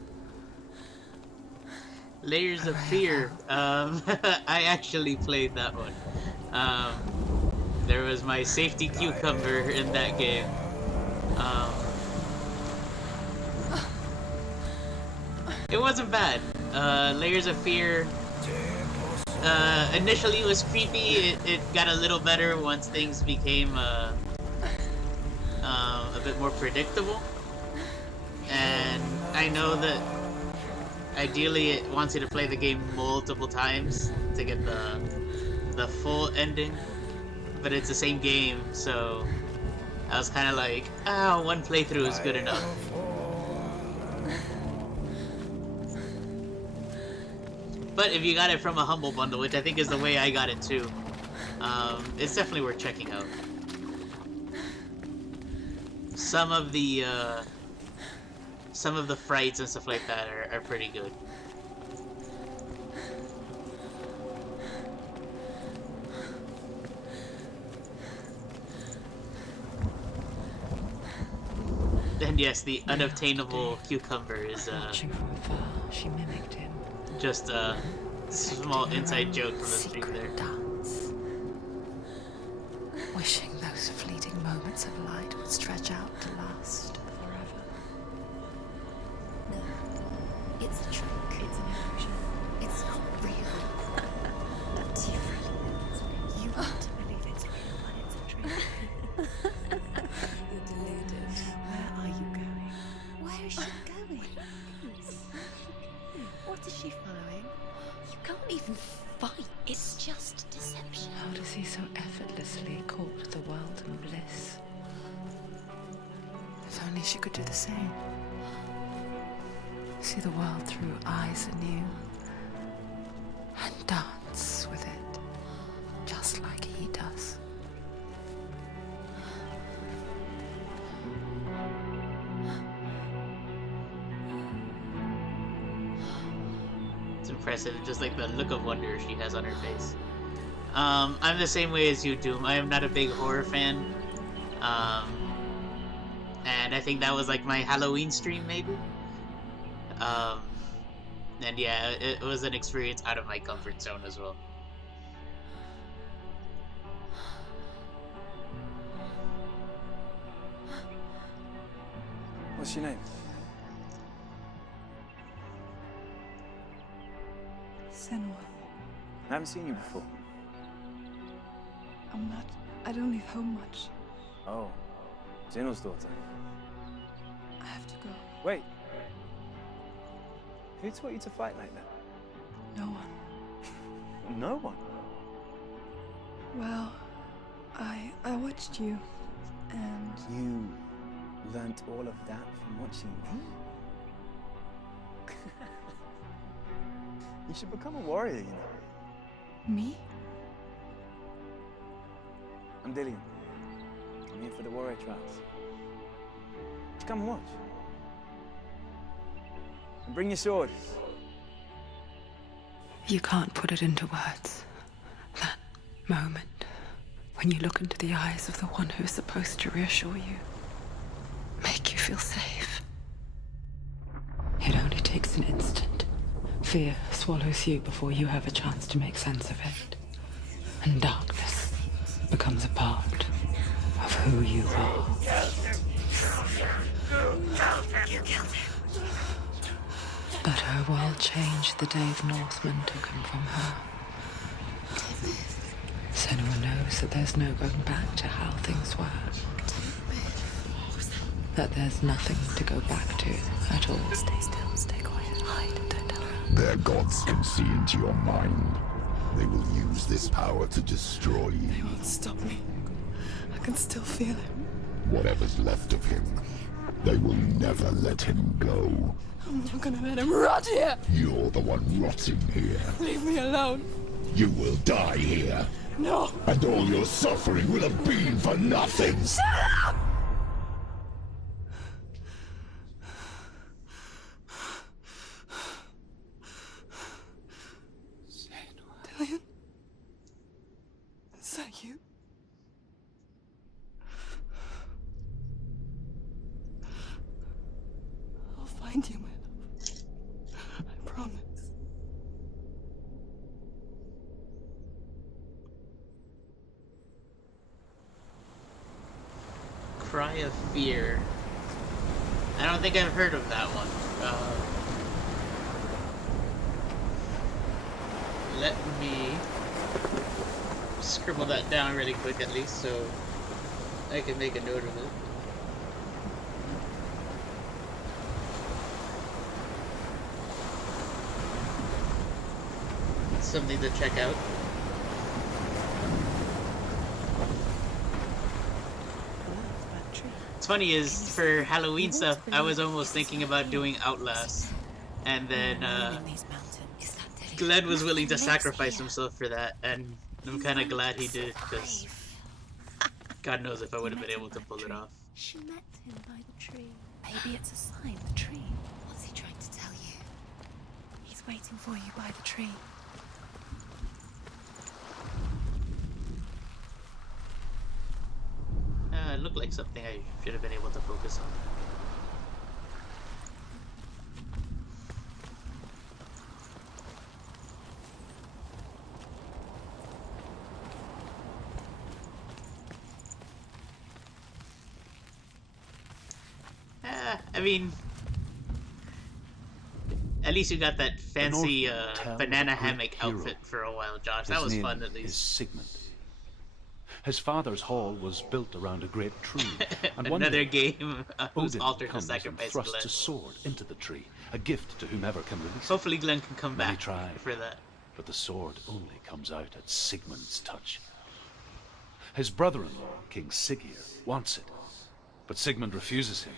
Layers of Fear. I actually played that one. There was my safety cucumber in that game. It wasn't bad. Layers of Fear. Initially it was creepy. It got a little better once things became a bit more predictable. And I know that ideally it wants you to play the game multiple times to get the full ending. But it's the same game, so I was kind of like, one playthrough is good enough. But if you got it from a Humble Bundle, which I think is the way I got it too, it's definitely worth checking out. Some of the frights and stuff like that are pretty good. And yes, the unobtainable cucumber is watching from afar, she mimicked him. just a small inside joke from the stream there. Dance. Wishing those fleeting moments of light would stretch out to last forever. No, it's a trick. It's an illusion. It's not real. Not different. You want to believe it's real, but it's a trick. You're deluded. Where are you going? Where is she going? What is she following? You can't even fight. It's just deception. How does he so effortlessly court the world and bliss? If only she could do the same. See the world through eyes anew and dance with it, just like he does. It's impressive, just like the look of wonder she has on her face. I'm the same way as you, Doom. I am not a big horror fan. And I think that was like my Halloween stream, maybe. And yeah, it was an experience out of my comfort zone as well. What's your name? Senua. I haven't seen you before. I don't leave home much. Oh, Zeno's daughter. I have to go. Wait. Who taught you to fight like that? No one. No one? Well, I watched you, and You learnt all of that from watching me? You should become a warrior, you know. Me? I'm Dillian. I'm here for the warrior trials. Just come and watch. And bring your sword. You can't put it into words. That moment when you look into the eyes of the one who is supposed to reassure you, make you feel safe. It only takes an instant. Fear swallows you before you have a chance to make sense of it. And darkness becomes a part of who you are. You killed him. But her world changed the day the Northmen took him from her. Senua knows that there's no going back to how things were. That there's nothing to go back to at all. Stay still, stay quiet, hide, don't tell her. Their gods can see into your mind. They will use this power to destroy you. They won't stop me. I can still feel him. Whatever's left of him, they will never let him go. I'm not gonna let him rot here. You're the one rotting here. Leave me alone. You will die here. No. And all your suffering will have been for nothing. Shut up! Dillian? Is that you? I'll find you, my love. I promise. Cry of Fear. I don't think I've heard of that one. Let me scribble that down really quick at least so I can make a note of it. Something to check out. What's funny is for Halloween stuff, I was almost thinking about doing Outlast, and then Glenn was willing to sacrifice himself for that, and I'm kind of glad he did, because God knows if I would have been able to pull it off. She met him by the tree. Maybe it's a sign, the tree. What's he trying to tell you? He's waiting for you by the tree. It looked like something I should have been able to focus on. I mean, at least you got that fancy banana hammock outfit for a while, Josh. That was fun, at least. Is Sigmund. His father's hall was built around a great tree, and one Another day, game whose Odin altar to comes and sacrifice thrusts Glenn. a sword into the tree, a gift to whomever can release it. Hopefully Glenn can come Many back try, for that. but the sword only comes out at Sigmund's touch. His brother-in-law, King Siggeir, wants it, but Sigmund refuses him,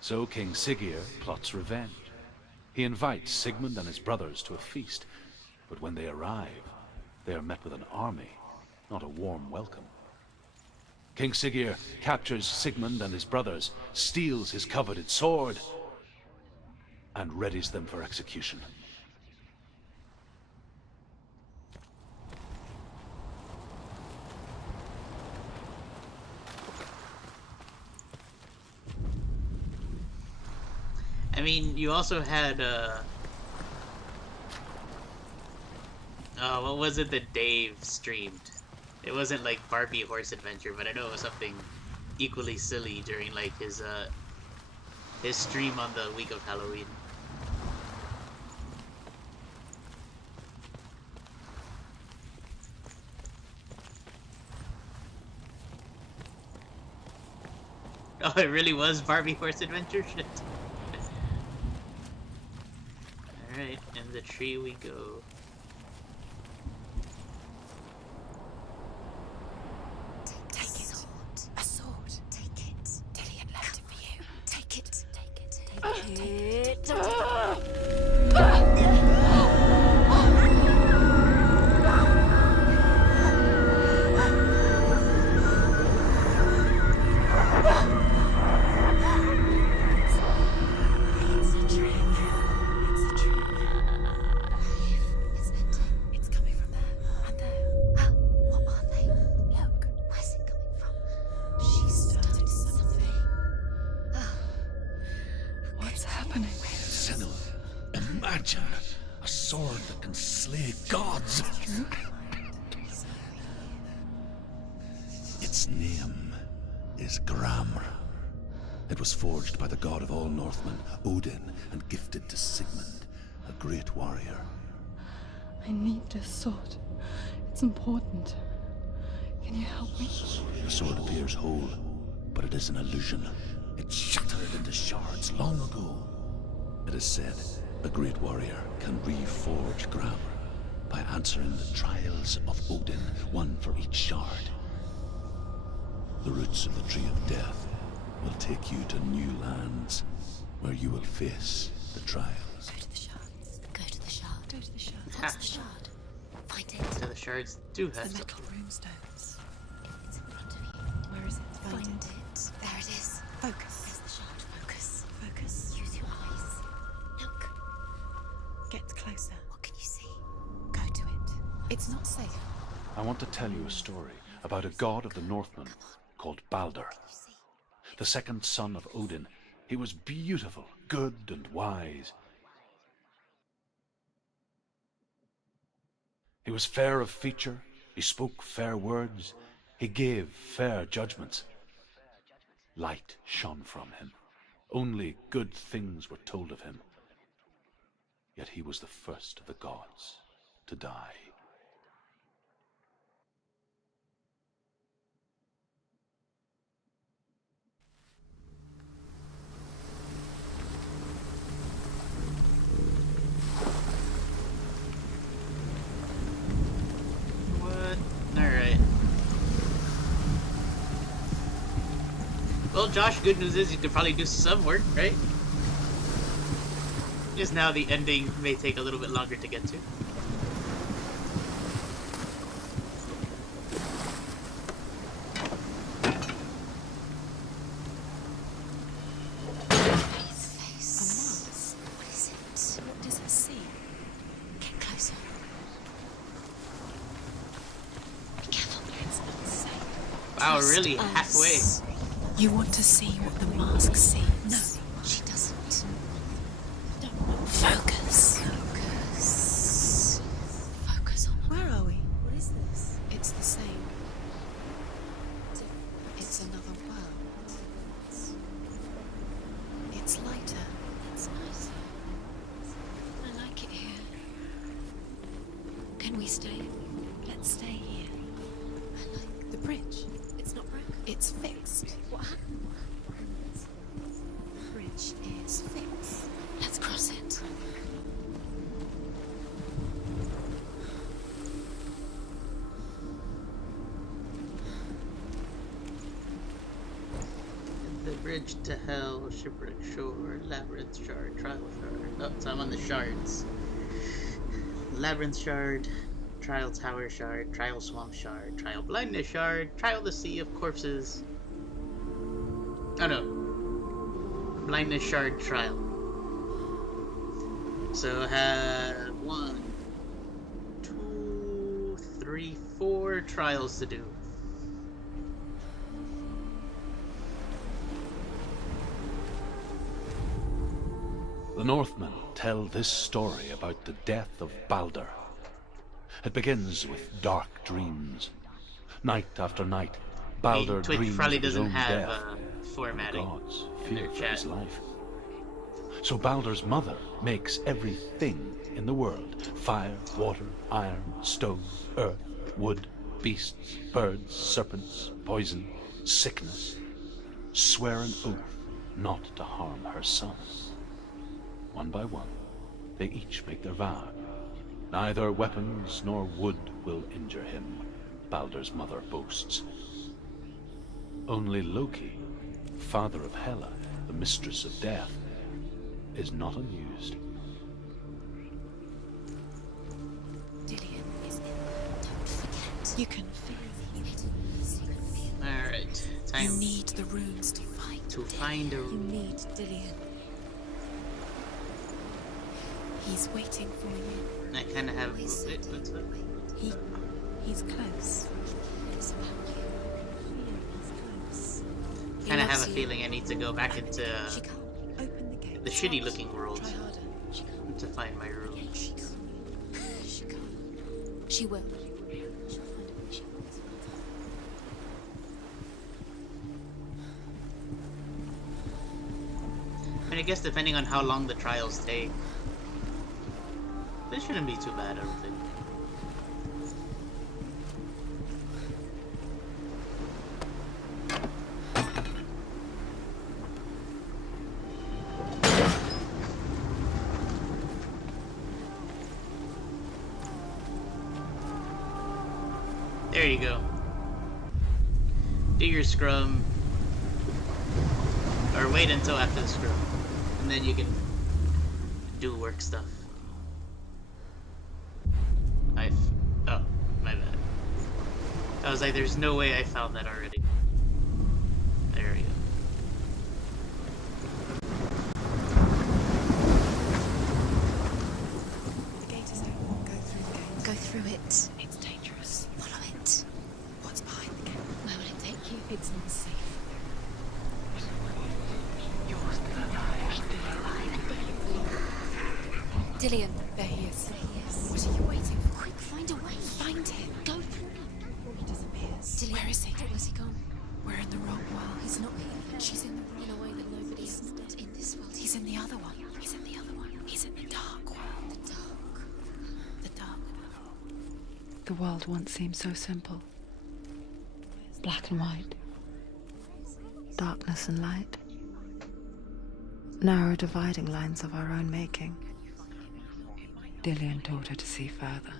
so King Siggeir plots revenge. He invites Sigmund and his brothers to a feast, but when they arrive, they are met with an army, not a warm welcome. King Siggeir captures Sigmund and his brothers, steals his coveted sword, and readies them for execution. I mean, you also had, what was it that Dave streamed? It wasn't like Barbie Horse Adventure, but I know it was something equally silly during like his stream on the week of Halloween. Oh, it really was Barbie Horse Adventure? Shit. Alright, in the tree we go. Take it. A sword. Take it. Dillian left it for you. Take it. Take it. Take it. Imagine a sword that can slay gods. Its name is Gramr. It was forged by the god of all Northmen, Odin, and gifted to Sigmund, a great warrior. I need this sword. It's important. Can you help me? The sword appears whole, but it is an illusion. It shattered into shards long ago. It is said a great warrior can reforge Gramr by answering the trials of Odin, one for each shard. The roots of the Tree of Death will take you to new lands where you will face the trials. Go to the shards. Go to the shard. Go to the shard. What's the shard? Find it. So the shards do have The some. metal runestones. It's in front of you. Where is it? Find it. There it is. Focus. There's the shard. Focus. Focus. Use your eyes. Look. Get closer. What can you see? Go to it. It's not safe. I want to tell you a story about a god of the Northmen called Baldur. The second son of Odin. He was beautiful, good, and wise. He was fair of feature, he spoke fair words, he gave fair judgments. Light shone from him. Only good things were told of him. Yet he was the first of the gods to die. What? Alright. Well, Josh, good news is you could probably do some work, right? Just now the ending may take a little bit longer to get to. His face. A mask. What is it? What does it see? Get closer. Be careful. It's not safe. Wow, Trust really? us. Halfway. You want to see what the mask sees? No, she doesn't. Focus. Focus. Focus on the Where are we? What is this? It's the same. It's another world. It's lighter. It's nicer. I like it here. Can we stay? Let's stay here. I like the bridge. It's not broken. It's fixed. What happened? The bridge is fixed. Let's cross it. The bridge to hell, shipwreck shore, labyrinth shard, trial shard. Oh, so I'm on the shards. Labyrinth shard, trial tower shard, trial swamp shard, trial blindness shard, trial the sea of corpses. Oh no. Blindness shard trial. So I have 1, 2, 3, 4 trials to do. The Northmen tell this story about the death of Baldur. It begins with dark dreams. Night after night, Baldur Twitch dreams probably of his doesn't own have death. The formatting gods in their fear for his chat. life. So Baldur's mother makes everything in the world: fire, water, iron, stone, earth, wood, beasts, birds, serpents, poison, sickness. Swear an oath not to harm her son. One by one, they each make their vow. Neither weapons nor wood will injure him, Baldur's mother boasts. Only Loki, father of Hela, the mistress of death, is not amused. Dillian is in there. Don't forget. You can feel it. Alright, time You need the runes to fight. to find a You need Dillian. He's waiting for you. I kind of have. What's up? He's close. It's about you. He's close. He Kind of have loves a you. feeling I need to go back into She can't. Open the gate. the shitty-looking world Try harder. She can't. to find She will. She'll find a way. She will. I mean, I guess depending on how long the trials take. But it shouldn't be too bad, I don't think. There you go. Do your scrum. Or wait until after the scrum. And then you can do work stuff. Oh, my bad. I was like, there's no way I found that already. There we go. The gate is open. Go through the gate. Go through it. It's dangerous. Follow it. What's behind the gate? Where will it take you? It's not safe. Dillian. There he is. There he is. What are you waiting for? Quick, find a way. Find him. Go through it before he disappears. Dillian. Where is he? Where's he gone? We're in the wrong world. He's not here. She's in the wrong. In a way that nobody is. He's not in this world. He's in the other one. He's in the other one. He's in the dark world. The dark. The dark world. The world once seemed so simple. Black and white. Darkness and light. Narrow dividing lines of our own making. Dillian taught her to see further.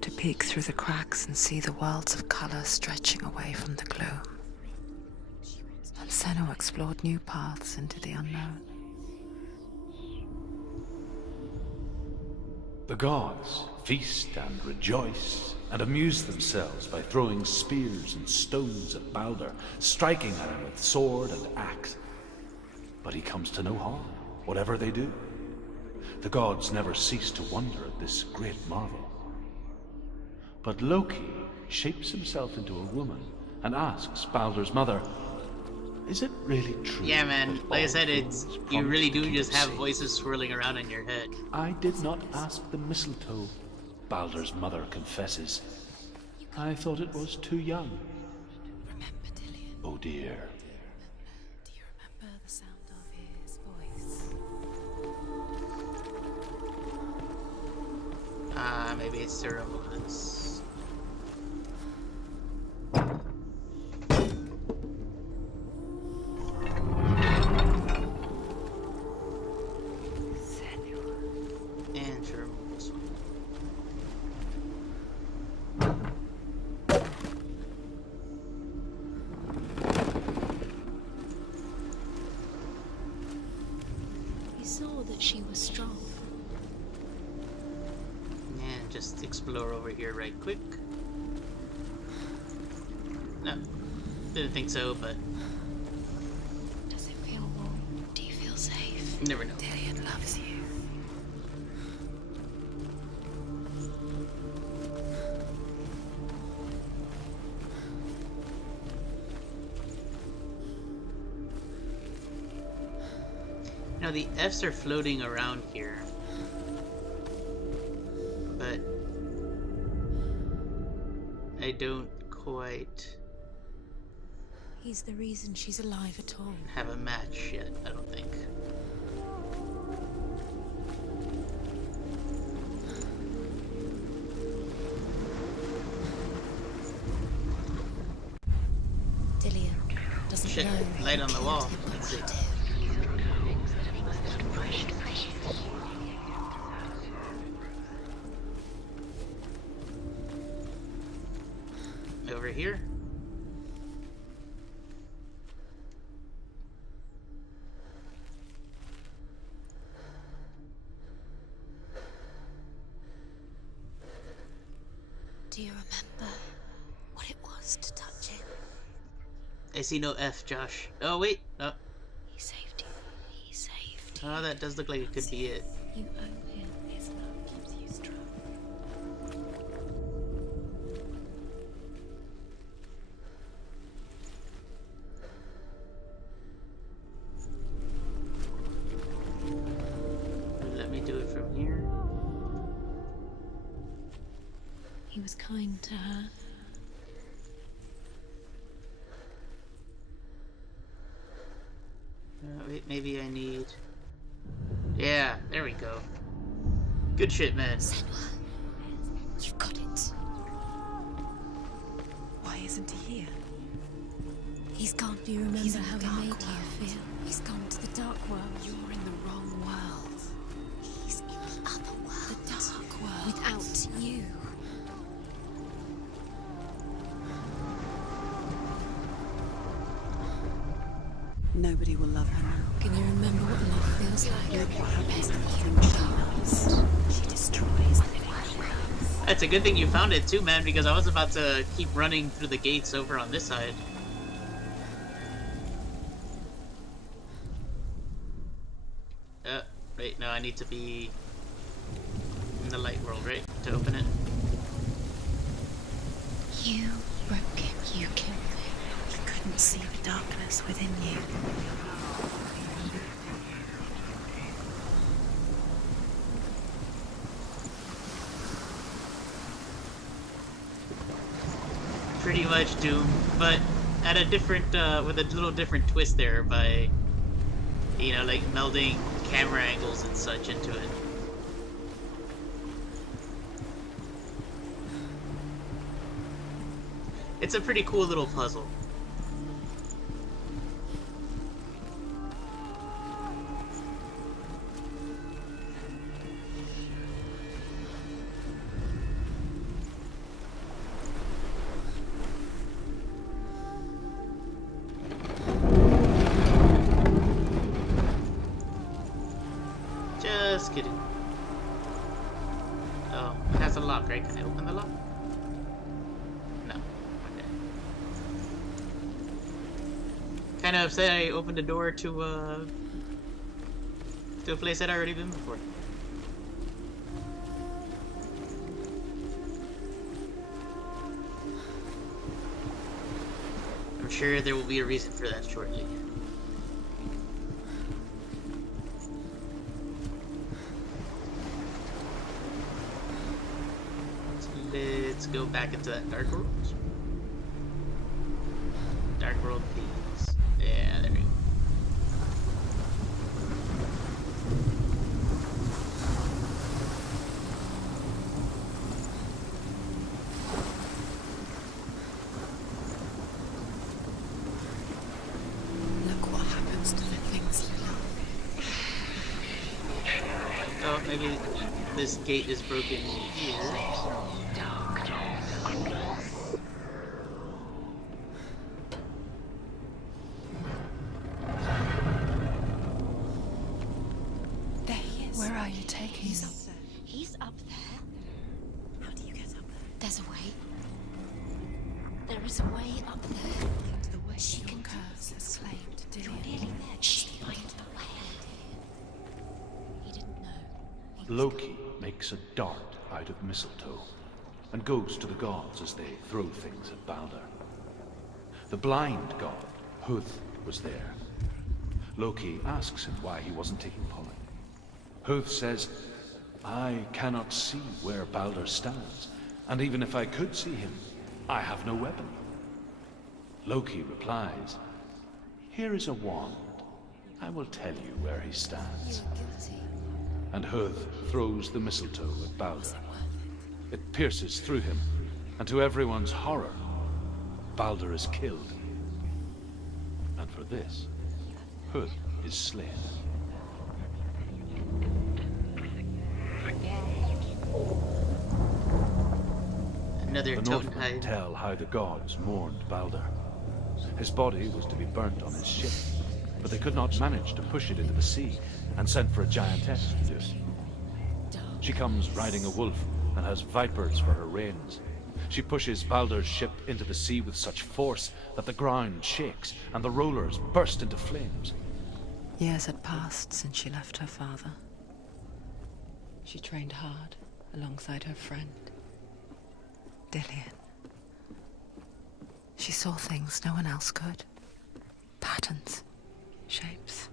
To peek through the cracks and see the worlds of colour stretching away from the gloom. And Senua explored new paths into the unknown. The gods feast and rejoice and amuse themselves by throwing spears and stones at Baldur, striking at him with sword and axe. But he comes to no harm, whatever they do. The gods never cease to wonder at this great marvel. But Loki shapes himself into a woman and asks Baldur's mother, "Is it really true?" Yeah, man. that Like I all said, things you really do promise to just keep have safe? voices swirling around in your head. I did not ask the mistletoe, Baldur's mother confesses. I thought it was too young. Remember, Dillian. Oh dear. Do you remember the sound of his voice? Maybe it's Ceremonious. And Ceremonious. We saw that she was strong. And just explore over here right quick. No, didn't think so, but Does it feel warm? Do you feel safe? you never know. Dillian loves you. Now the Fs are floating around here, but I don't quite He's the reason she's alive at all. have a match yet, I don't think. Dillian doesn't Shit, know. light on the wall. Killed him, Let's see. but Over here. do you remember what it was to touch him? I see no F, Josh. Oh wait, oh, He saved you. He saved you. oh that does look like it could be it. You owe him. His love keeps you strong. Let me do it from here. He was kind to her. Wait, maybe I need... Yeah, there we go. Good shit, man. Senua, you've got it. Why isn't he here? He's gone. Do you remember how he made you feel? He's gone to the dark world. You're in the wrong world. He's in the other world. The dark world. Without you. Nobody will love her now. Can you remember what love feels like? Look what happens to the thing she loves. She destroys the thing she loves. That's a good thing you found it too, man, because I was about to keep running through the gates over on this side. Wait, no, I need to be in the light world, right? To open it. You broke him. You killed him. You couldn't see the darkness within you. Pretty much Doom, but at a different, with a little different twist there by, you know, like melding camera angles and such into it. It's a pretty cool little puzzle. Just kidding. Oh, it has a lock, right? Can I open the lock? No. Okay. Kind of upset I opened the door to a place I'd already been before. I'm sure there will be a reason for that shortly. Let's go back into that dark world. Dark world, please. Yeah, there we go. Look what happens to the things you love. Oh, maybe this gate is broken here. There he is. Where are you taking He's him? up there. He's up there. How do you get up there? There's a way. There is a way up there. The way She your can do curse it. has claimed You're Dillian. nearly there. Just find a way. He didn't know. Loki makes a dart out of mistletoe and goes to the gods as they throw things at Balder. The blind god, Huth, was there. Loki asks him why he wasn't taking pollen. Huth says, I cannot see where Balder stands, and even if I could see him, I have no weapon. Loki replies, here is a wand. I will tell you where he stands. You're guilty. And Huth throws the mistletoe at Balder. It pierces through him, and to everyone's horror, Balder is killed. And for this, Huth is slain. Another The toad Northmen hide. tell how the gods mourned Balder. His body was to be burnt on his ship, but they could not manage to push it into the sea and sent for a giantess to do it. She comes riding a wolf and has vipers for her reins. She pushes Balder's ship into the sea with such force that the ground shakes and the rollers burst into flames. Years had passed since she left her father. She trained hard alongside her friend. Dillian. She saw things no one else could. Patterns, shapes,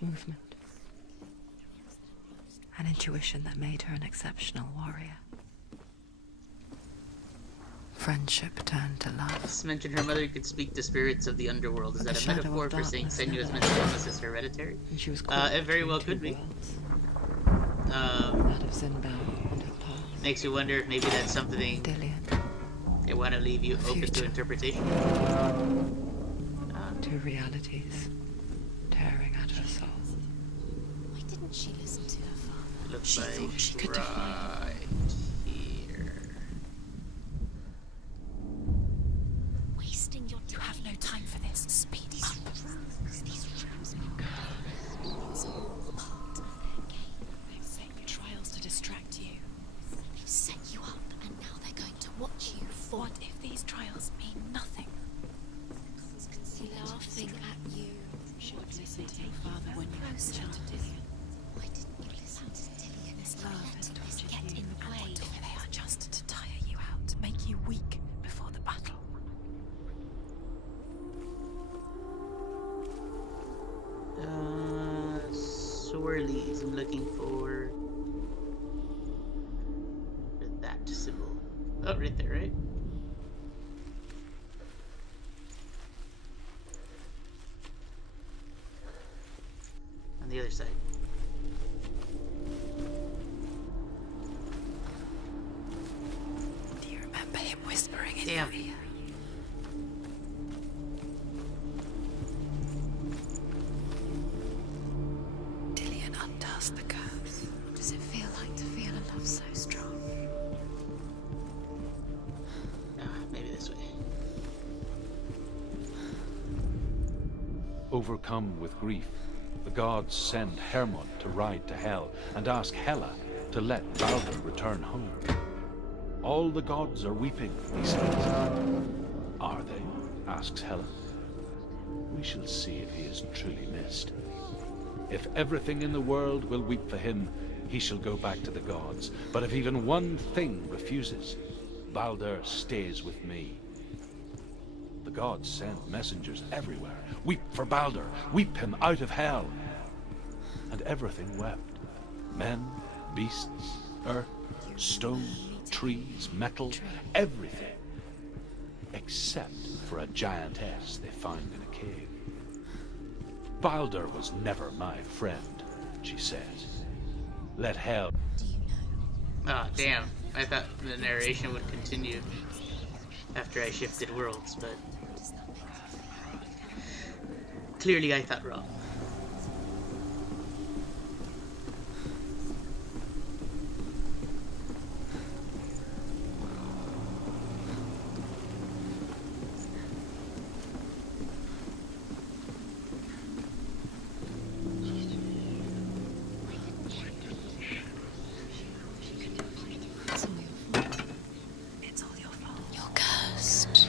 Movement. an intuition that made her an exceptional warrior. friendship turned to love. This mentioned her mother could speak to spirits of the underworld. Is But that the a shadow metaphor of for saying darkness Senua's never mental left. illness is hereditary? And she was It very well could be. worlds, Um, that of Zinbao and her past. makes you wonder if maybe that's something Dillian, they want to leave you open to Future. interpretation. two realities tearing at her soul. Why didn't she listen to her father? Looks She like thought she could define right here. Wasting your time. You have no time for this. Speed up. These rooms it's all part of their game. They've set you trials to distract you. They've set you up, and now they're going to watch you fall. What if these trials mean nothing? Laughing at you. Should listen to your father when you listen to Dillian. Why didn't you listen to Dillian? This love has get in the way. What if they are just to tire you out, make you weak before the battle? Swirlies. I'm looking for that symbol. Oh, right there, right? On the other side. Do you remember him whispering in Damn. your ear? Dillian undoes the curse. Does it feel like to feel a love so strong? Maybe this way. Overcome with grief, the gods send Hermod to ride to Hell and ask Hela to let Baldur return home. All the gods are weeping, he says. Are they? Asks Hela. We shall see if he is truly missed. If everything in the world will weep for him, he shall go back to the gods. But if even one thing refuses, Baldur stays with me. The gods send messengers everywhere. Weep for Baldur, weep him out of hell. And everything wept. Men, beasts, earth, stone, trees, metal, everything. Except for a giantess they found in a cave. Baldur was never my friend, she says. Let hell... Oh, damn. I thought the narration would continue after I shifted worlds, but clearly I thought wrong. It's all your fault. You're cursed.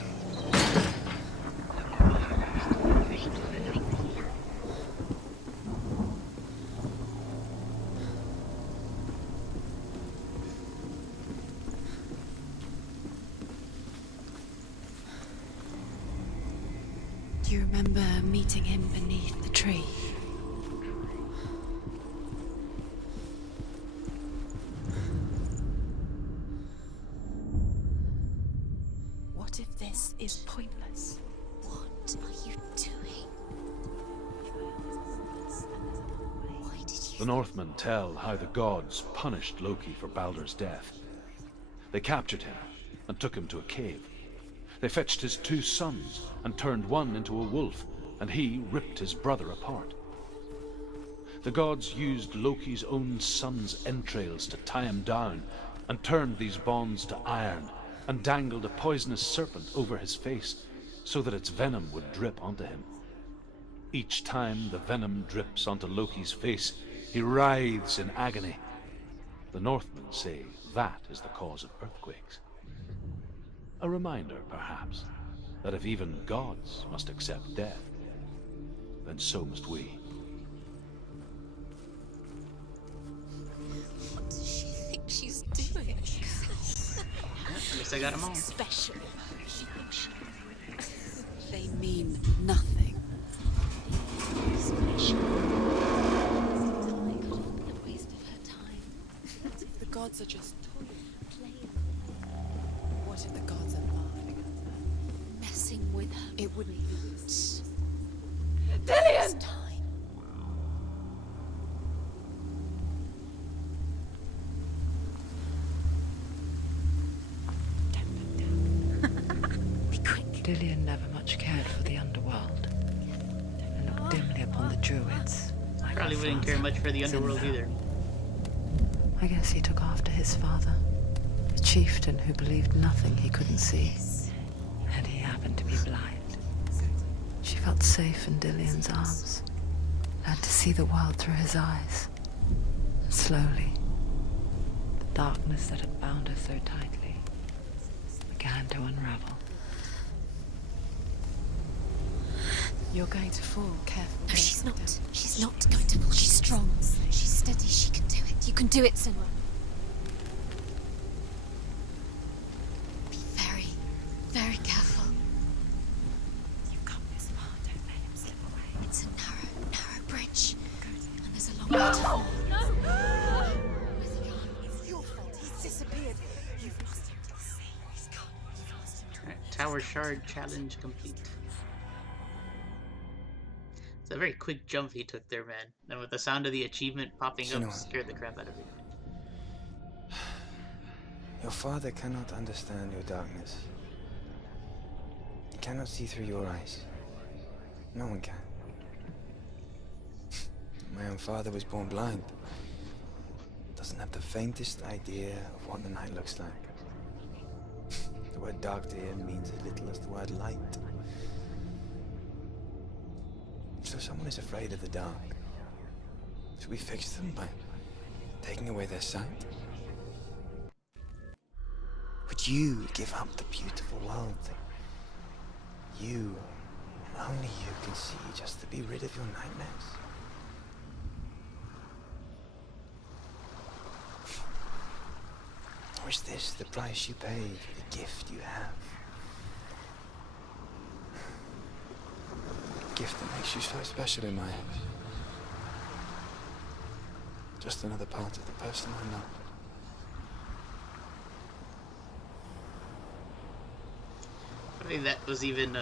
Do you remember meeting him beneath the tree? What if this is pointless? What are you doing? Why did you... The Northmen tell how the gods punished Loki for Baldur's death. They captured him and took him to a cave. They fetched his 2 sons and turned one into a wolf, and he ripped his brother apart. The gods used Loki's own son's entrails to tie him down, and turned these bonds to iron, and dangled a poisonous serpent over his face, so that its venom would drip onto him. Each time the venom drips onto Loki's face, he writhes in agony. The Northmen say that is the cause of earthquakes. A reminder, perhaps, that if even gods must accept death, then so must we. What does she think she's doing? At least I got them all. Special. They mean nothing. Special. A waste of her time. The gods are just Playing. What if the gods are laughing? I'm with her. It wouldn't. Dillian! Time. Be quick. Dillian never much cared for the underworld, and looked dimly upon the druids. Like Probably her wouldn't father, care much for the underworld Senua. either. I guess he took after his father, a chieftain who believed nothing he couldn't see, and he happened to be blind. She felt safe in Dillian's arms, learned to see the world through his eyes. And slowly, the darkness that had bound her so tightly began to unravel. You're going to fall. Careful. No, she's not. She's not going to fall. She's strong. She's steady. She can do it. You can do it, Senua. Be very, very careful. You've come this far. Don't let him slip away. It's a narrow bridge. And there's a long way to fall. It's your fault. He's disappeared. You've lost him to the sea. He's gone. You've lost him to Alright, Tower Shard challenge complete. It's a very quick jump he took there, man. And with the sound of the achievement popping up, Senua. scared the crap out of me. Your father cannot understand your darkness. He cannot see through your eyes. No one can. My own father was born blind. Doesn't have the faintest idea of what the night looks like. The word dark to him means as little as the word light. So someone is afraid of the dark. Should we fix them by taking away their sight? Would you give up the beautiful world that you, and only you, can see just to be rid of your nightmares? Or is this the price you pay for the gift you have? A gift that makes you so special in my eyes. Just another part of the person I love. I mean, that was even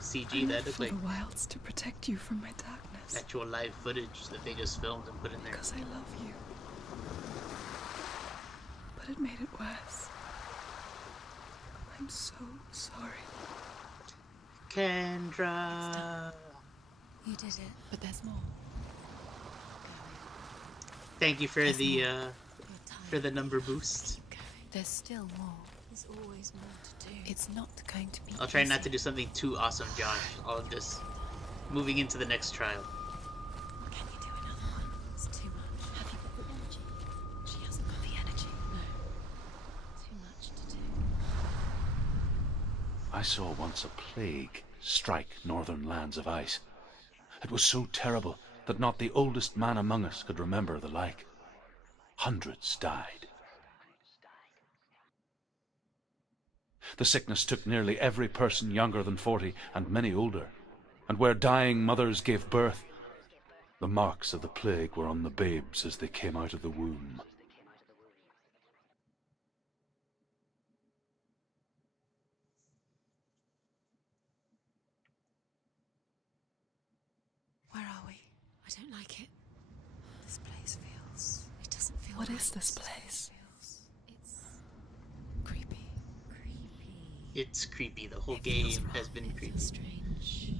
CG. That looked for like the wilds to protect you from my darkness. actual live footage that they just filmed and put in there. Because I love you. But it made it worse. I'm so sorry. Kendra. You did it, but there's more. Thank you for There's the more. for the number boost. There's still more. There's always more to do. It's not going to be I'll try not easy. to do something too awesome, Josh. I'll just moving into the next trial. Can you do another one? It's too much. Have you got the energy? She hasn't got the energy. No. Too much to do. I saw once a plague strike northern lands of ice. It was so terrible that not the oldest man among us could remember the like. Hundreds died. The sickness took nearly every person younger than 40 and many older, and where dying mothers gave birth, the marks of the plague were on the babes as they came out of the womb. Where are we? I don't like it. This place feels... It doesn't feel What right. is this place? It's creepy. It's creepy. The whole It feels game wrong. has been It creepy, feels strange.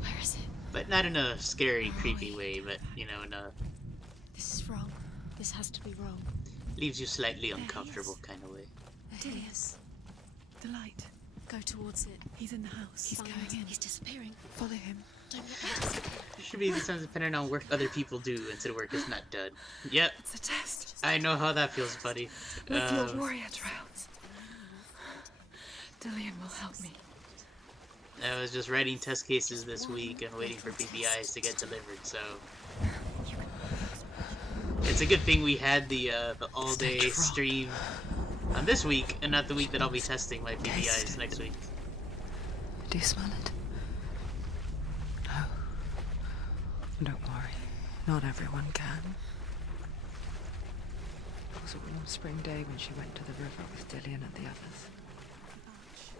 Where is it? but not in a scary, creepy way. But you know, in a This is wrong. This has to be wrong. leaves you slightly uncomfortable kind of way. There he is. The light. Go towards it. He's in the house. He's going in. He's disappearing. Follow him. Don't let him disappear. It should be sometimes dependent on work other people do instead of work is not done. Yep, It's a test. I know how that feels, buddy. With your warrior trials. Dillian will help me. I was just writing test cases this week and waiting for PPIs to get delivered, so it's a good thing we had the all-day stream on this week and not the week that I'll be testing my PPIs next week. Do you smell it? No. Don't worry. Not everyone can. It was a warm spring day when she went to the river with Dillian and the others.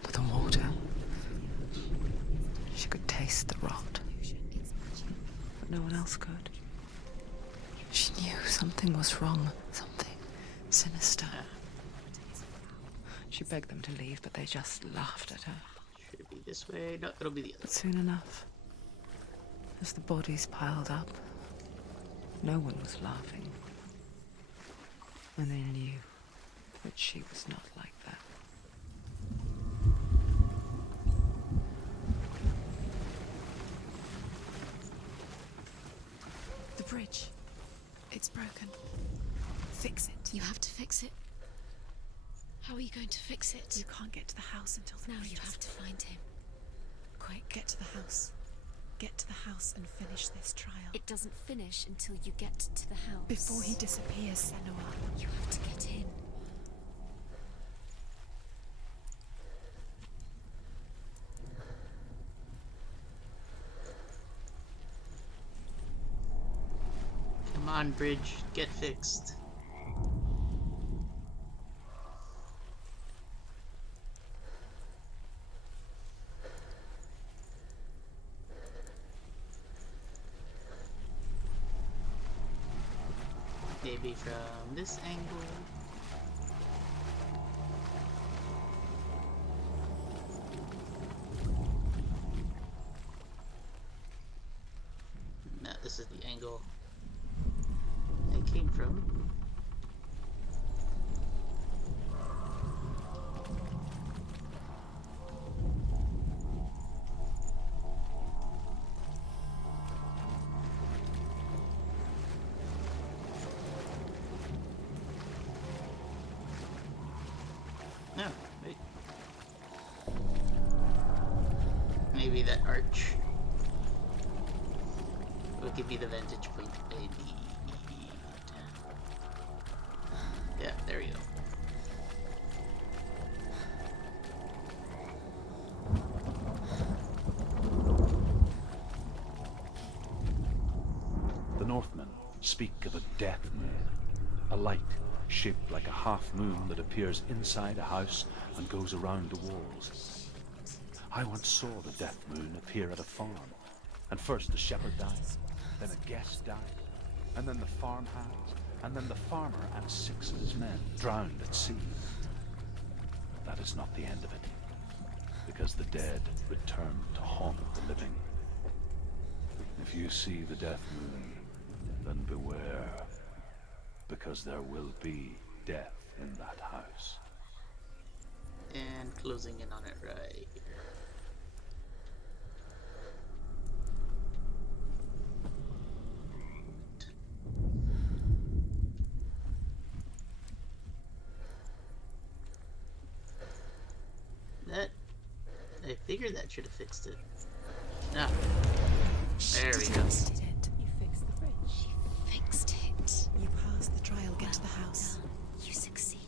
But the water... She could taste the rot. But no one else could. She knew something was wrong. Something sinister. She begged them to leave, but they just laughed at her. Should it be this way? No, it'll be the other. But soon enough, as the bodies piled up, no one was laughing. And they knew that she was not like that. The bridge. It's broken. Fix it. You have to fix it. How are you going to fix it? You can't get to the house until the bridge. Now you have to find him. Quick, get to the house. Get to the house and finish this trial. It doesn't finish until you get to the house. Before he disappears, Senua. You have to get in. Come on, bridge, get fixed. Maybe from this angle. No, this is the angle it came from. No, wait. Maybe that arch will give me the vantage point I need. Yeah, there we go. The Northmen speak of a death moon, a light shaped like a half moon that appears inside a house and goes around the walls. I once saw the death moon appear at a farm, and first the shepherd died, then a guest died, and then the farmhand, and then the farmer and 6 of his men drowned at sea. But that is not the end of it, because the dead return to haunt the living. If you see the death moon, then beware, because there will be death in that house. And closing in on it right here. That, I figured that should have fixed it. Ah, there we go. You fixed the bridge. You fixed it. You passed the trial. Get to the house. You succeeded.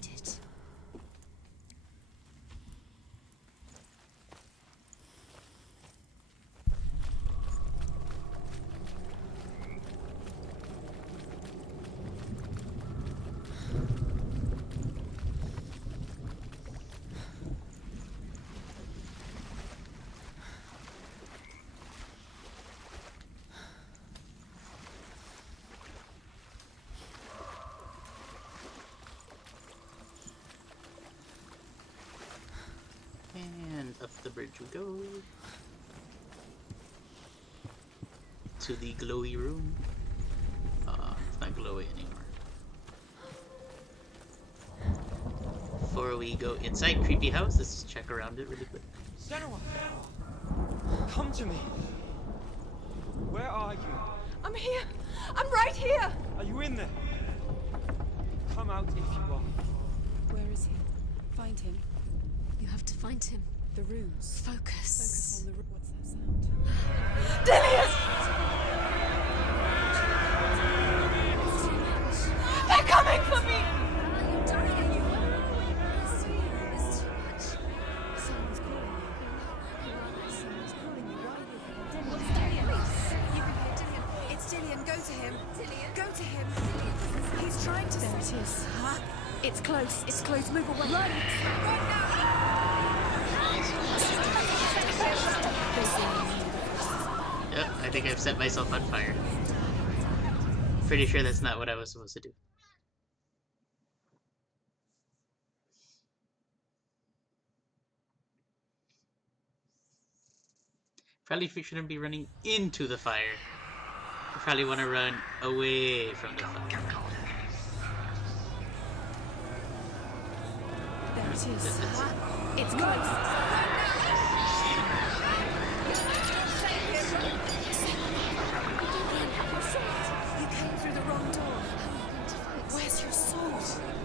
And up the bridge we go. To the glowy room. It's not glowy anymore. Before we go inside creepy house, let's check around it really quick. Senua! Come to me! Where are you? I'm here! I'm right here! Are you in there? Come out if you are. Where is he? Find him. You have to find him. The runes. Focus. Focus on the runes. What's that sound? Dillius! They're coming for me! You're dying. There's too much. Someone's calling you. Someone's calling you. Why are you here? What's Dillian? You can hear Dillian. It's Dillian. Go to him. Dillian. Go to him. He's trying to. There it is. Huh? It's close. It's close. Move away. Run! Run now! Yep, I think I've set myself on fire. Pretty sure that's not what I was supposed to do. Probably shouldn't be running into the fire. You probably want to run away from the fire. There it is. It's close. You came through the wrong door. Where's your sword?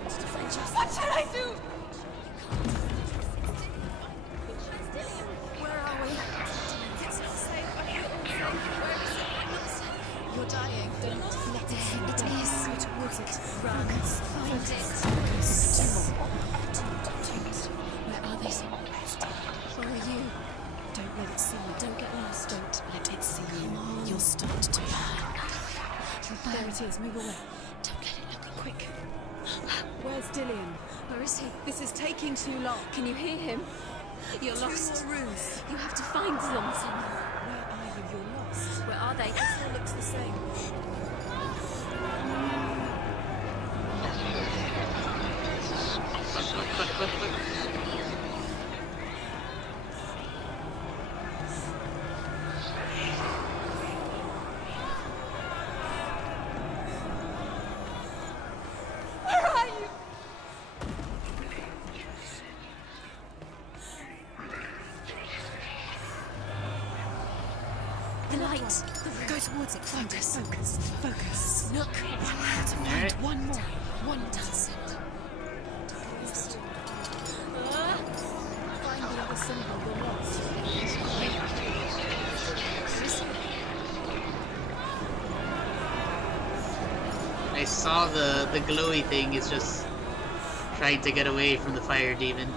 To defend yourself. What should I do? Where are we? It's not safe. I feel unsafe. Where is it? I'm not safe. You're dying. Don't let it see. It is. Go towards it. Run. Find it. Where are they? Where are you? Don't let it see you. Don't get lost. Don't let it see you. You'll start to burn. There it is. Move away. Don't let it look quick. Where's Dillian? Where is he? This is taking too long. Can you hear him? You're lost. Two more rooms. You have to find them. Where are you? You're lost. Where are they? It all looks the same. Where are you? The light. Go towards it. Focus. Focus. Focus. Look. Find one more. One does it. Find the other symbol. You're lost. I saw the glowy thing is just trying to get away from the fire demon.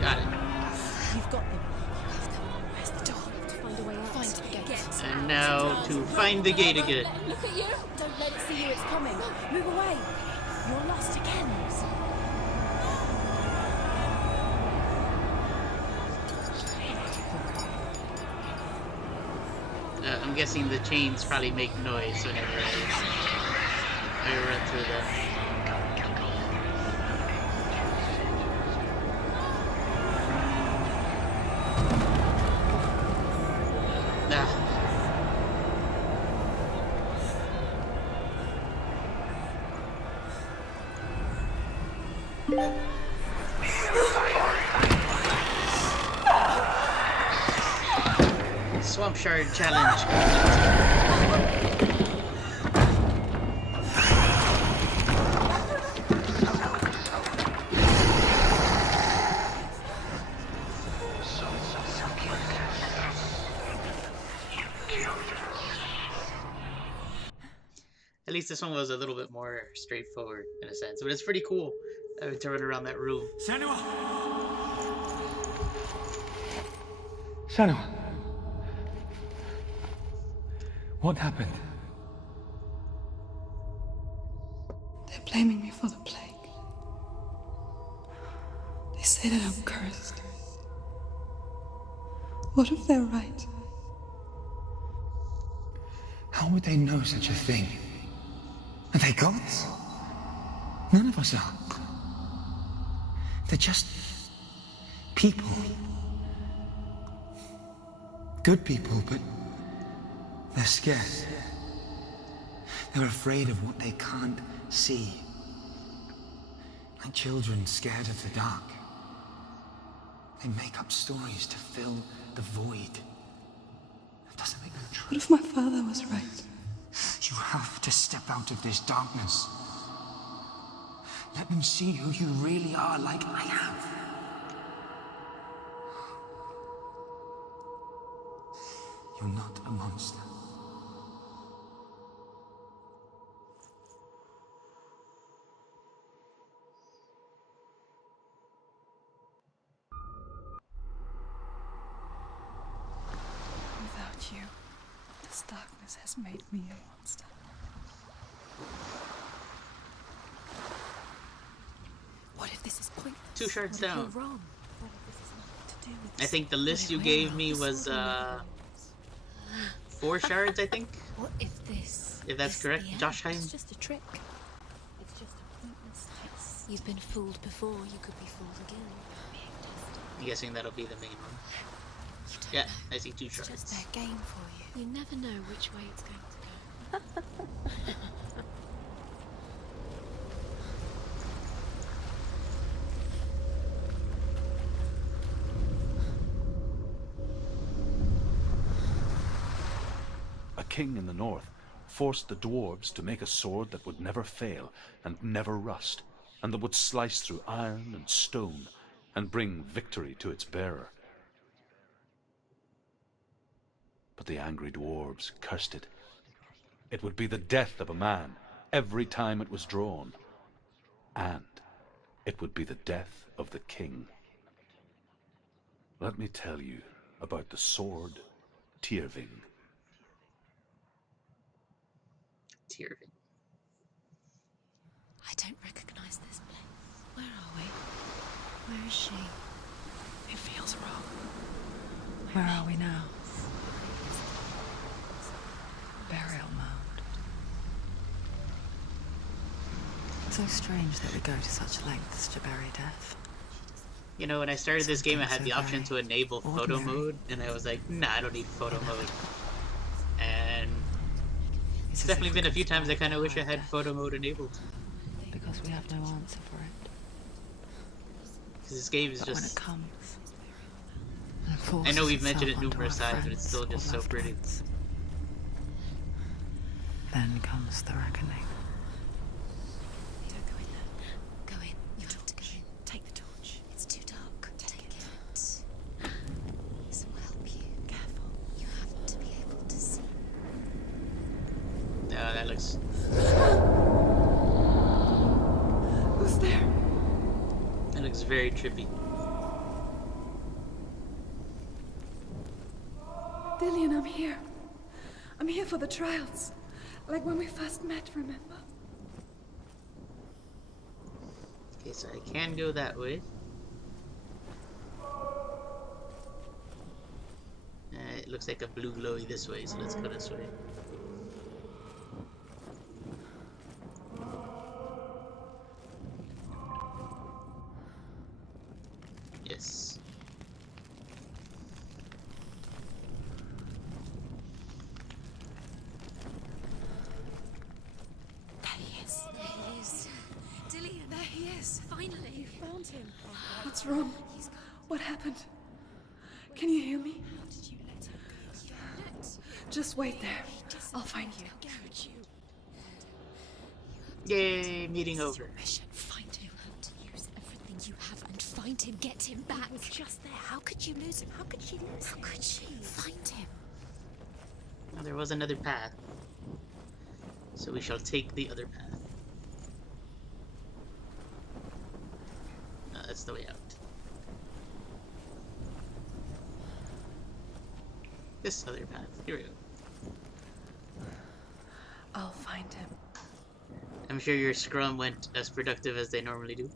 Got it. You've got them. Where's the door? We have to find a way out. Find the gate. And now to find the gate again. Look at you. Don't let it see you. It's coming. Move away. You're lost again. I'm guessing the chains probably make noise whenever I run through them. Swamp Shard challenge. At least this one was a little bit more straightforward in a sense, but it's pretty cool to run around that room. Senua! Senua! What happened? They're blaming me for the plague. They say that I'm cursed. What if they're right? How would they know such a thing? Are they gods? None of us are. They're just people. Good people, but they're scared. They're afraid of what they can't see. Like children scared of the dark. They make up stories to fill the void. That doesn't make them true. What if my father was right? You have to step out of this darkness. Let them see who you really are, like I have. You're not a monster. Without you, this darkness has made me a monster. This is pointless. 2 shards What if down. you're wrong? What if this is nothing to do with I think the list you What if gave we're me wrong? was This is 4 shards, I think. What if this? If that's is correct, the end? Josh Heim. It's just a trick. It's just a pointless test. You've been fooled before. You could be fooled again. Being tested. I'm guessing that'll be the main one. You don't Yeah, know. I see 2 It's just shards. their game for you. You never know which way it's going to go. A king in the north forced the dwarves to make a sword that would never fail and never rust, and that would slice through iron and stone and bring victory to its bearer. But the angry dwarves cursed it. It would be the death of a man every time it was drawn, and it would be the death of the king. Let me tell you about the sword Tyrving. Tyrving. I don't recognize this place. Where are we? Where is she? It feels wrong. Where are we now? Burial mound. So strange that we go to such lengths to bury death. You know, when I started this game, I had the option to enable photo mode, and I was like, nah, I don't need photo mode. And it's definitely been a few times I kind of wish I had photo mode enabled. Because we have no answer for it. Because this game is But when it just... comes, I know we've mentioned it numerous times, but it's still just so pretty. Then comes the reckoning. You don't go in there. Go in. You have to go in. Take the torch. It's too dark. Take it. This will help you. Careful. You have to be able to see. No, that looks... Who's there? That looks very trippy. Dillian, I'm here. I'm here for the trials. Like when we first met, remember? Okay, so I can go that way. It looks like a blue glowy this way, so let's go this way. Yes. There he is. There he is. Dillian, there he is. Finally. You found him. What's wrong? He's gone. What happened? Can you hear me? How did you let him go? You let Just wait there. I'll find you. Could you? Yay, meeting over. Mission. Find him. You have to use everything you have and find him. Get him back. He was just there. How could you lose him? How could she lose him? How could she? Find him. Well, there was another path. So we shall take the other path. That's the way out. This other path. Here we go. I'll find him. I'm sure your scrum went as productive as they normally do.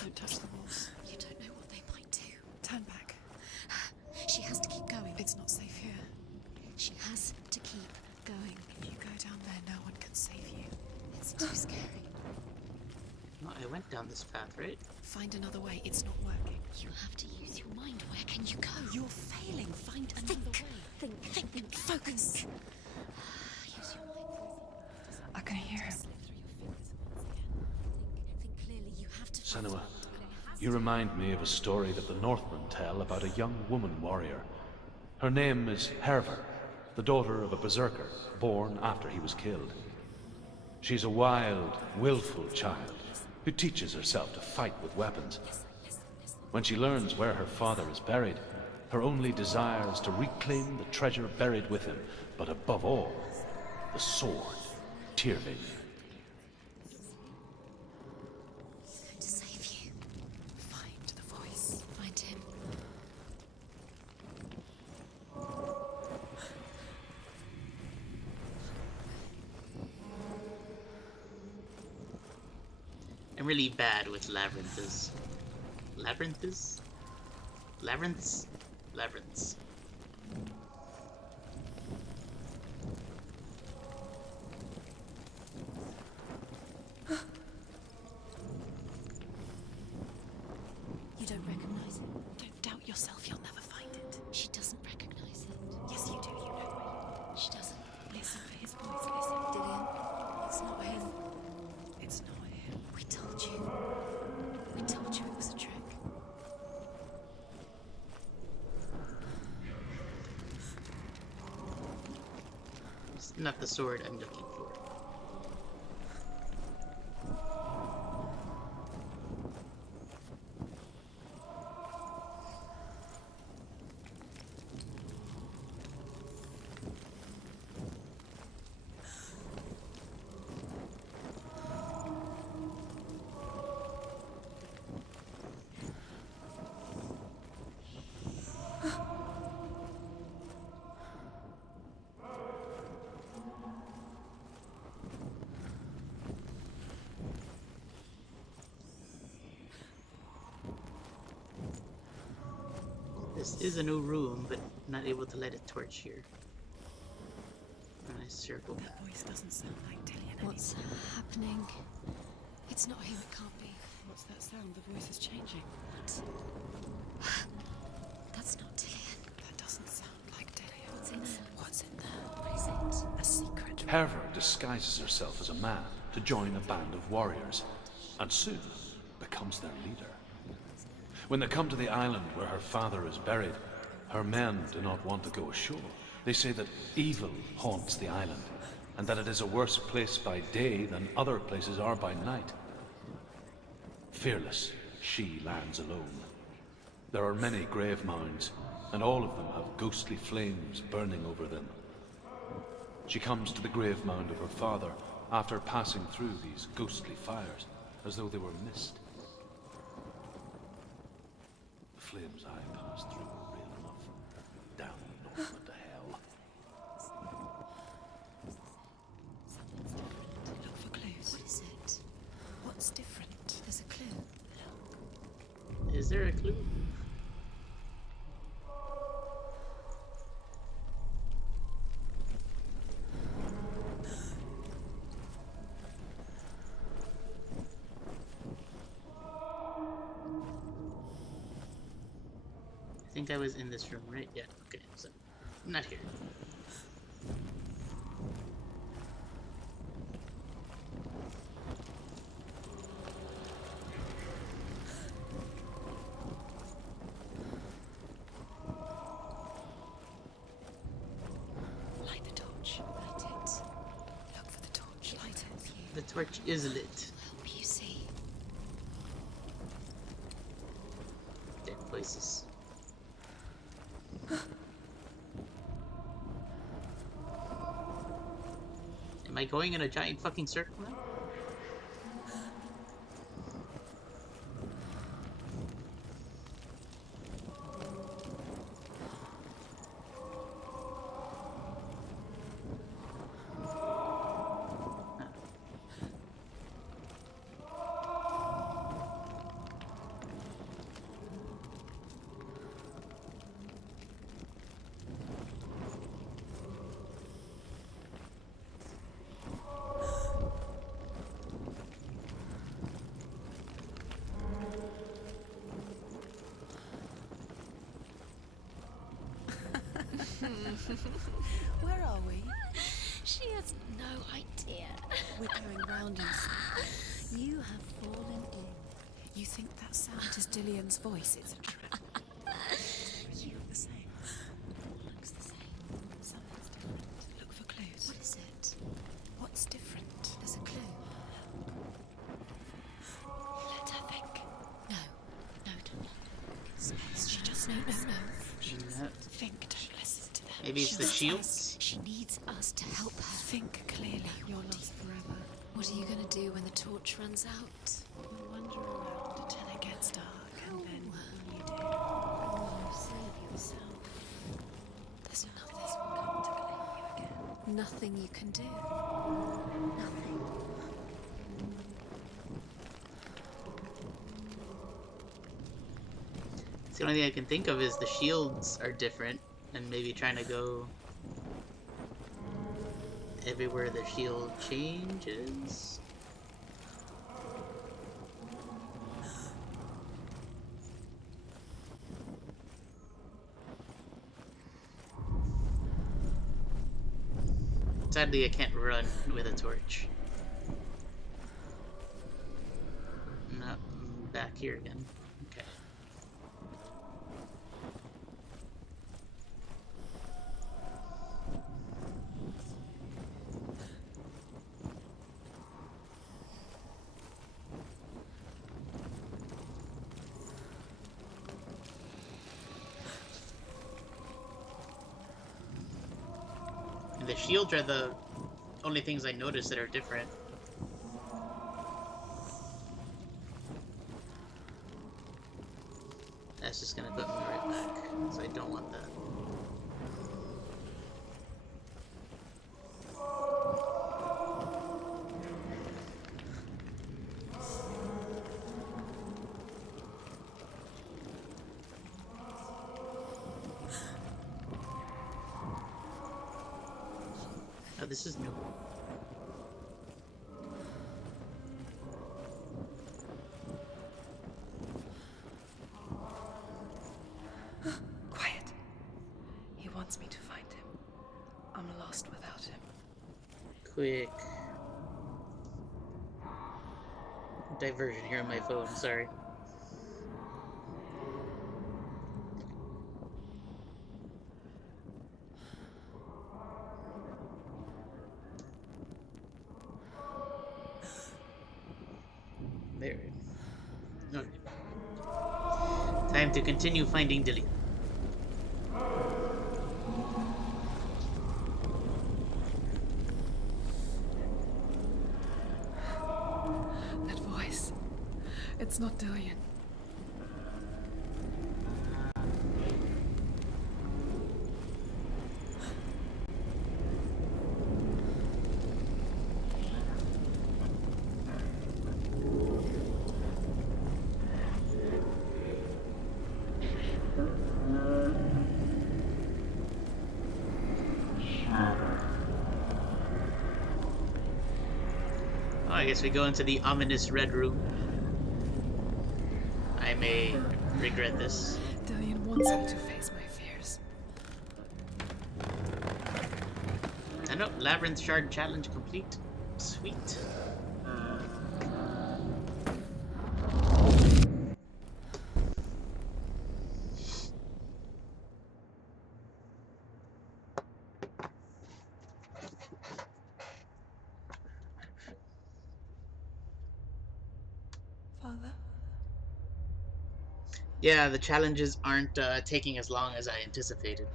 Don't touch the walls. You don't know what they might do. Turn back. She has to keep going. It's not safe here. She has to keep going. If you go down there, no one can save you. It's too scary. No, I went down this path, right? Find another way. It's not working. You have to use your mind. Where can you go? You're failing. Find another way. Think. Focus. Use your mind. I can hear him. Slip through your fingers once again. Think clearly. You have to. Senua, you remind me of a story that the Northmen tell about a young woman warrior. Her name is Herver, the daughter of a berserker, born after he was killed. She's a wild, willful child who teaches herself to fight with weapons. When she learns where her father is buried, her only desire is to reclaim the treasure buried with him, but above all, the sword, Tyrving. Going to save you. Find the voice. Find him. I'm really bad with labyrinths. Labyrinths? Labyrinths? Labyrinths. You don't recognize it? Don't doubt yourself, you'll never find it. She doesn't recognize it. Yes, you do, you know it. She doesn't. Listen for his voice, listen. Dillian, it's not him. It's not him. We told you. We told you it was a trick. It's not the sword I'm looking for. This is a new room, but not able to light a torch here. Nice circle. That voice doesn't sound like Dillian. What's happening? It's not him, it can't be. What's that sound? The voice is changing. That's not Dillian. That doesn't sound like Dillian. What's in there? What's in there? What is it? A secret. Herva disguises herself as a man to join a band of warriors, and soon becomes their leader. When they come to the island where her father is buried, her men do not want to go ashore. They say that evil haunts the island, and that it is a worse place by day than other places are by night. Fearless, she lands alone. There are many grave mounds, and all of them have ghostly flames burning over them. She comes to the grave mound of her father after passing through these ghostly fires, as though they were mist. The flames I passed through were real enough. Down north into hell. Look for clues. What is it? What's different? There's a clue. Is there a clue? I think I was in this room, right? Yeah, okay, so not here. Light the torch. Light it. Look for the torch. Light it. The torch is lit. Help you see. Dead voices. Am I going in a giant fucking circle now? Where are we? She has no idea. We're going round in circles. You have fallen in. You think that sound is Dillian's voice? It's a trick. You Look the same. looks the same. Something's different. Look for clues. What is it? What's different? There's a clue. Let her think. No. No, don't. Space. She just No. think. Don't listen to them. Maybe it's She the needs shields? us. She needs us to help her. Think clearly. You're lost forever. What are you gonna do when the torch runs out? You'll wander around until it gets dark, and then when you do, save yourself. There's nothing. This will come to claim you again. Nothing you can do. Nothing. The only thing I can think of is the shields are different, and maybe trying to go everywhere the shield changes. Sadly, I can't run with a torch. No, I'm back here again. Okay. And the shields are the only things I noticed that are different. That's just gonna put me right back, so I don't want that. Oh, this is new. Quiet. He wants me to find him. I'm lost without him. Quick diversion here on my phone, sorry. There. Okay. Time to continue finding Dilly. That voice. It's not Dillian. Oh, I guess we go into the ominous red room. I may regret this. Dillian wants me to face my fears. I know, Labyrinth Shard challenge complete. Sweet. Father? Yeah, the challenges aren't taking as long as I anticipated.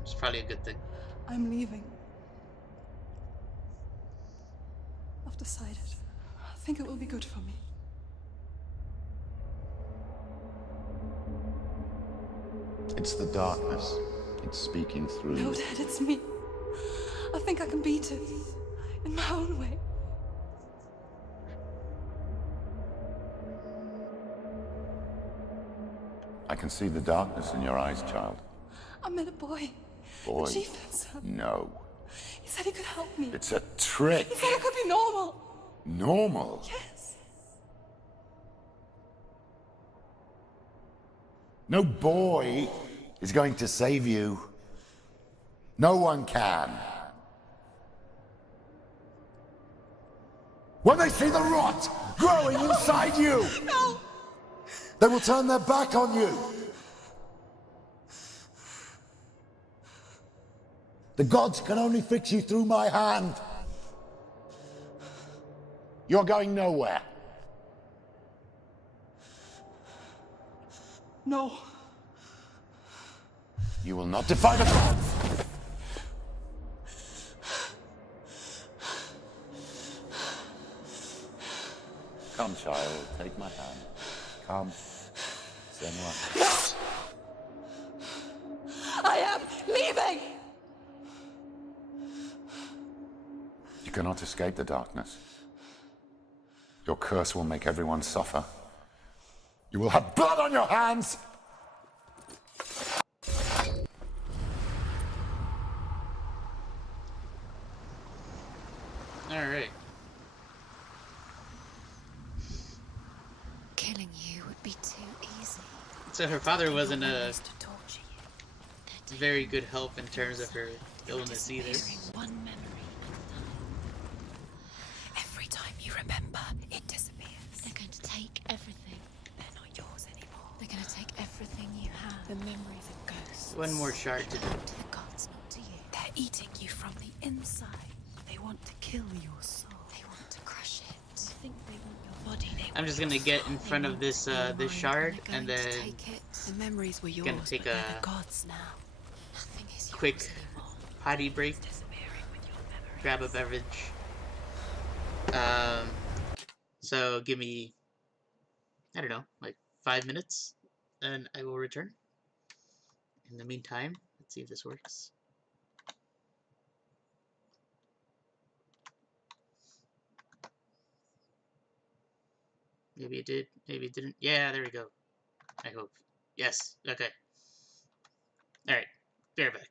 Which is probably a good thing. I'm leaving. I've decided. I think it will be good for me. It's the darkness. It's speaking through No, you. Dad, it's me. I think I can beat it. In my own way. I can see the darkness in your eyes, child. I met a boy. Boy. The chieftain's son. No. He said he could help me. It's a trick. He said I could be normal. Normal. Yes. No boy is going to save you. No one can. When they see the rot growing inside you, No! they will turn their back on you. The gods can only fix you through my hand. You're going nowhere. No. You will not defy the gods. Come, child, take my hand. Come. Senua. I am leaving! You cannot escape the darkness. Your curse will make everyone suffer. You will have blood on your hands! be too easy. So her father wasn't a Memories to torture you. very good help in terms of her illness either. Disappearing one memory at a time. Every time you remember, it disappears. They're going to take everything. They're not yours anymore. They're going to take everything you have. The memories of ghosts. One more shard to do. To the gods, not to you. They're eating you from the inside. They want to kill your soul. They want to crush it. They think they want your body. I'm just gonna get in front of this this shard and then the memories were yours, gonna take a the gods now. Nothing is quick potty break, grab a beverage. So give me, I don't know, like 5 minutes, and I will return. In the meantime, let's see if this works. Maybe it did, maybe it didn't. Yeah, there we go. I hope. Yes, okay. Alright, be right back.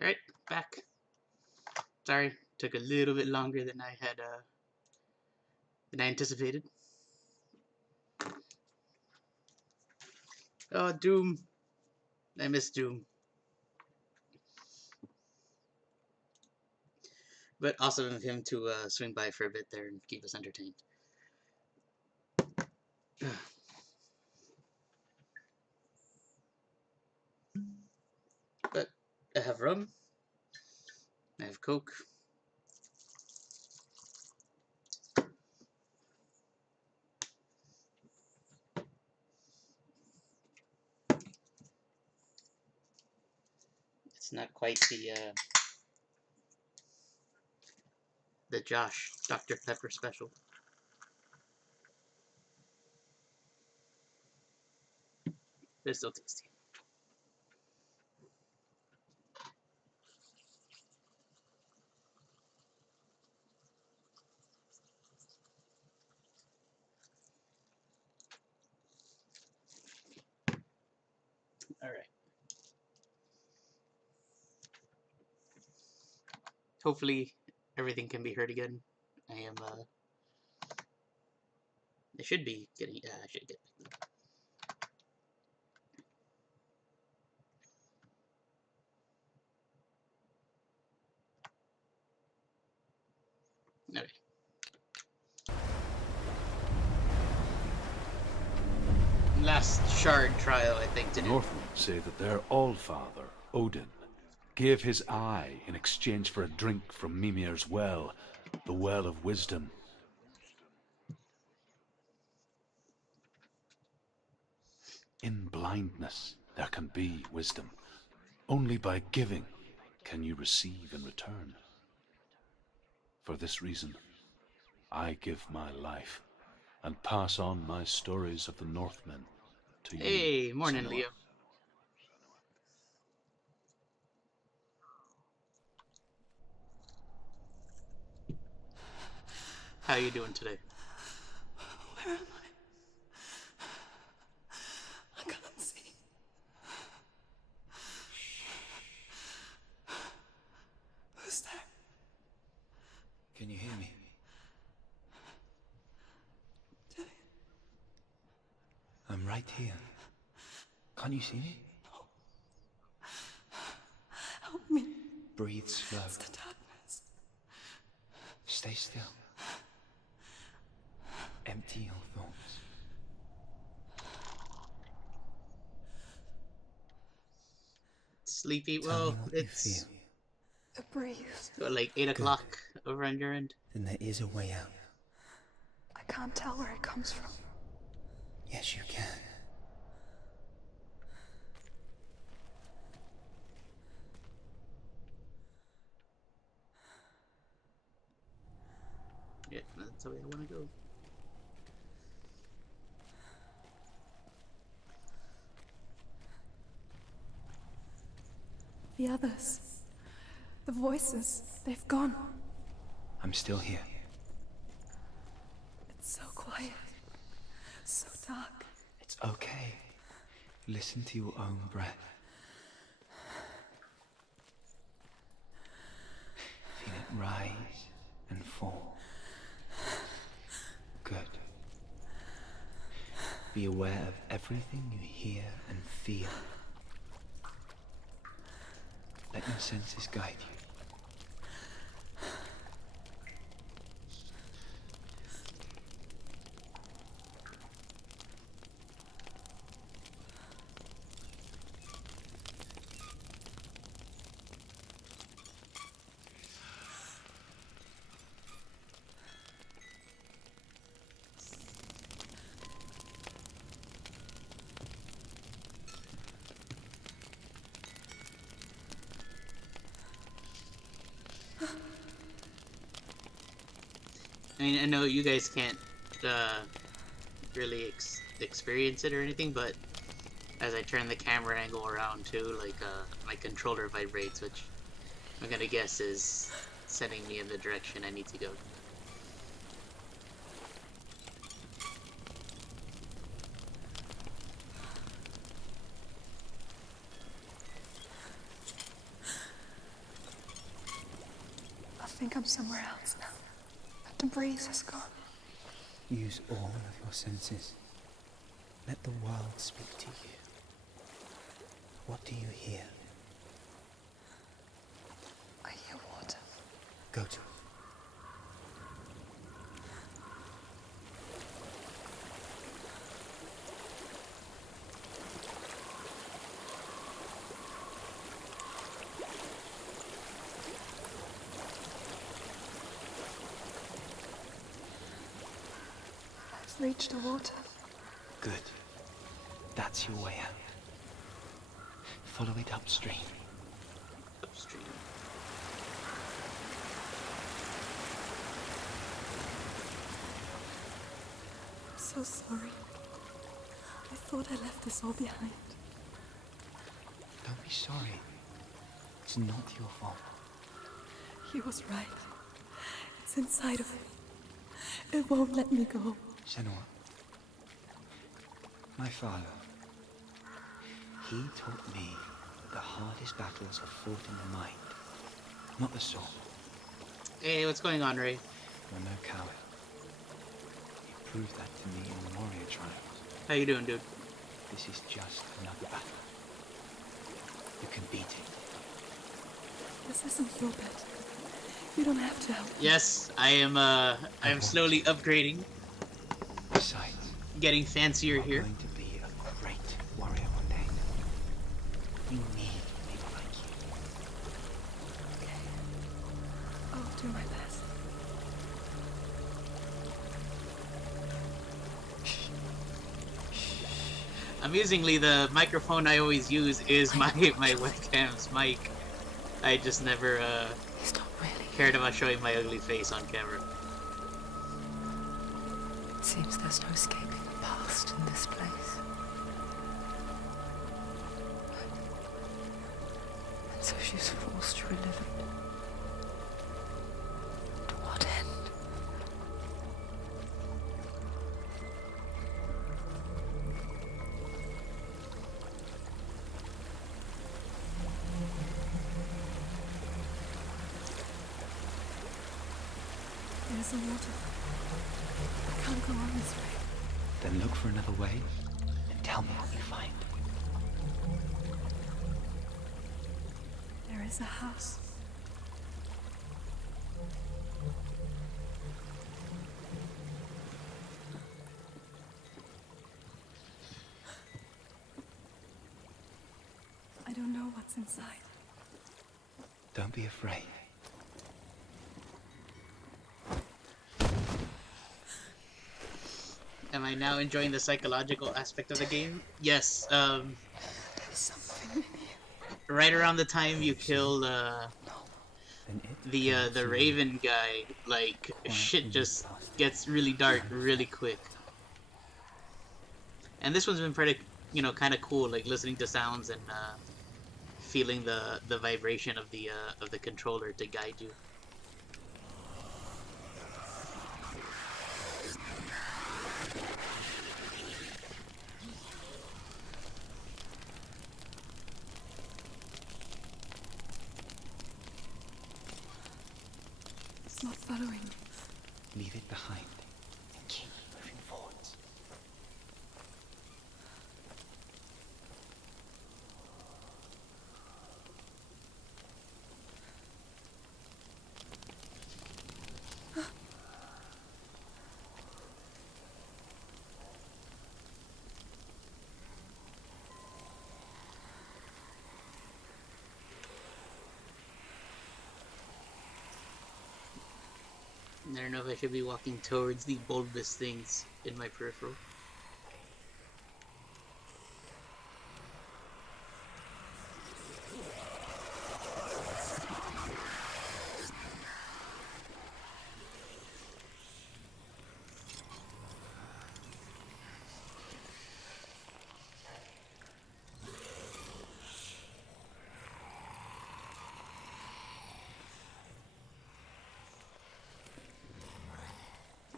Alright, back. Sorry, took a little bit longer than I had than I anticipated. Oh, Doom. I miss Doom. But awesome of him to swing by for a bit there and keep us entertained. But I have rum. I have Coke. It's not quite the Josh Dr. Pepper special. But it's still tasty. Alright. Hopefully everything can be heard again. I am I should be getting I should get okay. Last shard trial, I think, to The do. Northmen say that their Allfather, Odin, gave his eye in exchange for a drink from Mimir's well, the Well of Wisdom. In blindness, there can be wisdom. Only by giving can you receive in return. For this reason, I give my life and pass on my stories of the Northmen to you. Hey, morning, Senua. Leo. How you doing today? Where am I? I can't see. Who's there? Can you hear me? I'm right here. Can't you see me? Help me. Breathe slow. It's the darkness. Stay still. Empty your thoughts. Sleepy? Tell Well, me what it's you feel. The breeze. what, like 8 o'clock over on your end. Then there is a way out. I can't tell where it comes from. Yes, you can. Yeah, that's the way I want to go. The others. The voices. They've gone. I'm still here. It's so quiet. So dark. It's okay. Listen to your own breath. Feel it rise and fall. Good. Be aware of everything you hear and feel. Let your senses guide you. I mean, I know you guys can't really experience it or anything, but as I turn the camera angle around too, like my controller vibrates, which I'm gonna guess is sending me in the direction I need to go. think I'm somewhere else now. The breeze has gone. Use all of your senses. Let the world speak to you. What do you hear? I hear water. Go to it. I've reached the water. Good. That's your way out. Follow it upstream. Upstream. I'm so sorry. I thought I left this all behind. Don't be sorry. It's not your fault. He was right. It's inside of me. It won't let me go. Senua. My father. He taught me that the hardest battles are fought in the mind, not the soul. Hey, what's going on, Ray? You're no coward. You proved that to me in the warrior trials. How you doing, dude? This is just another battle. You can beat it. This isn't your bed. You don't have to help me. Yes, I am slowly upgrading. Besides, Getting fancier you're here. going to be a great warrior one day. We need people like you. Okay. I'll do my best. Amusingly, the microphone I always use is my webcam's mic. I just never He's not really. cared about showing my ugly face on camera. It seems there's no escaping the past in this place. And so she's forced to relive it. To what end? There's a waterfall. I can't go on this way. Then look for another way and tell me what you find. There is a house. I don't know what's inside. Don't be afraid. Am I now enjoying the psychological aspect of the game? Yes. There's something in here. Right around the time you kill the Raven guy, like shit just gets really dark really quick. And this one's been pretty, kind of cool, like listening to sounds and feeling the vibration of the controller to guide you. It's not following me. Leave it behind and keep moving forwards. I don't know if I should be walking towards the bulbous things in my peripheral.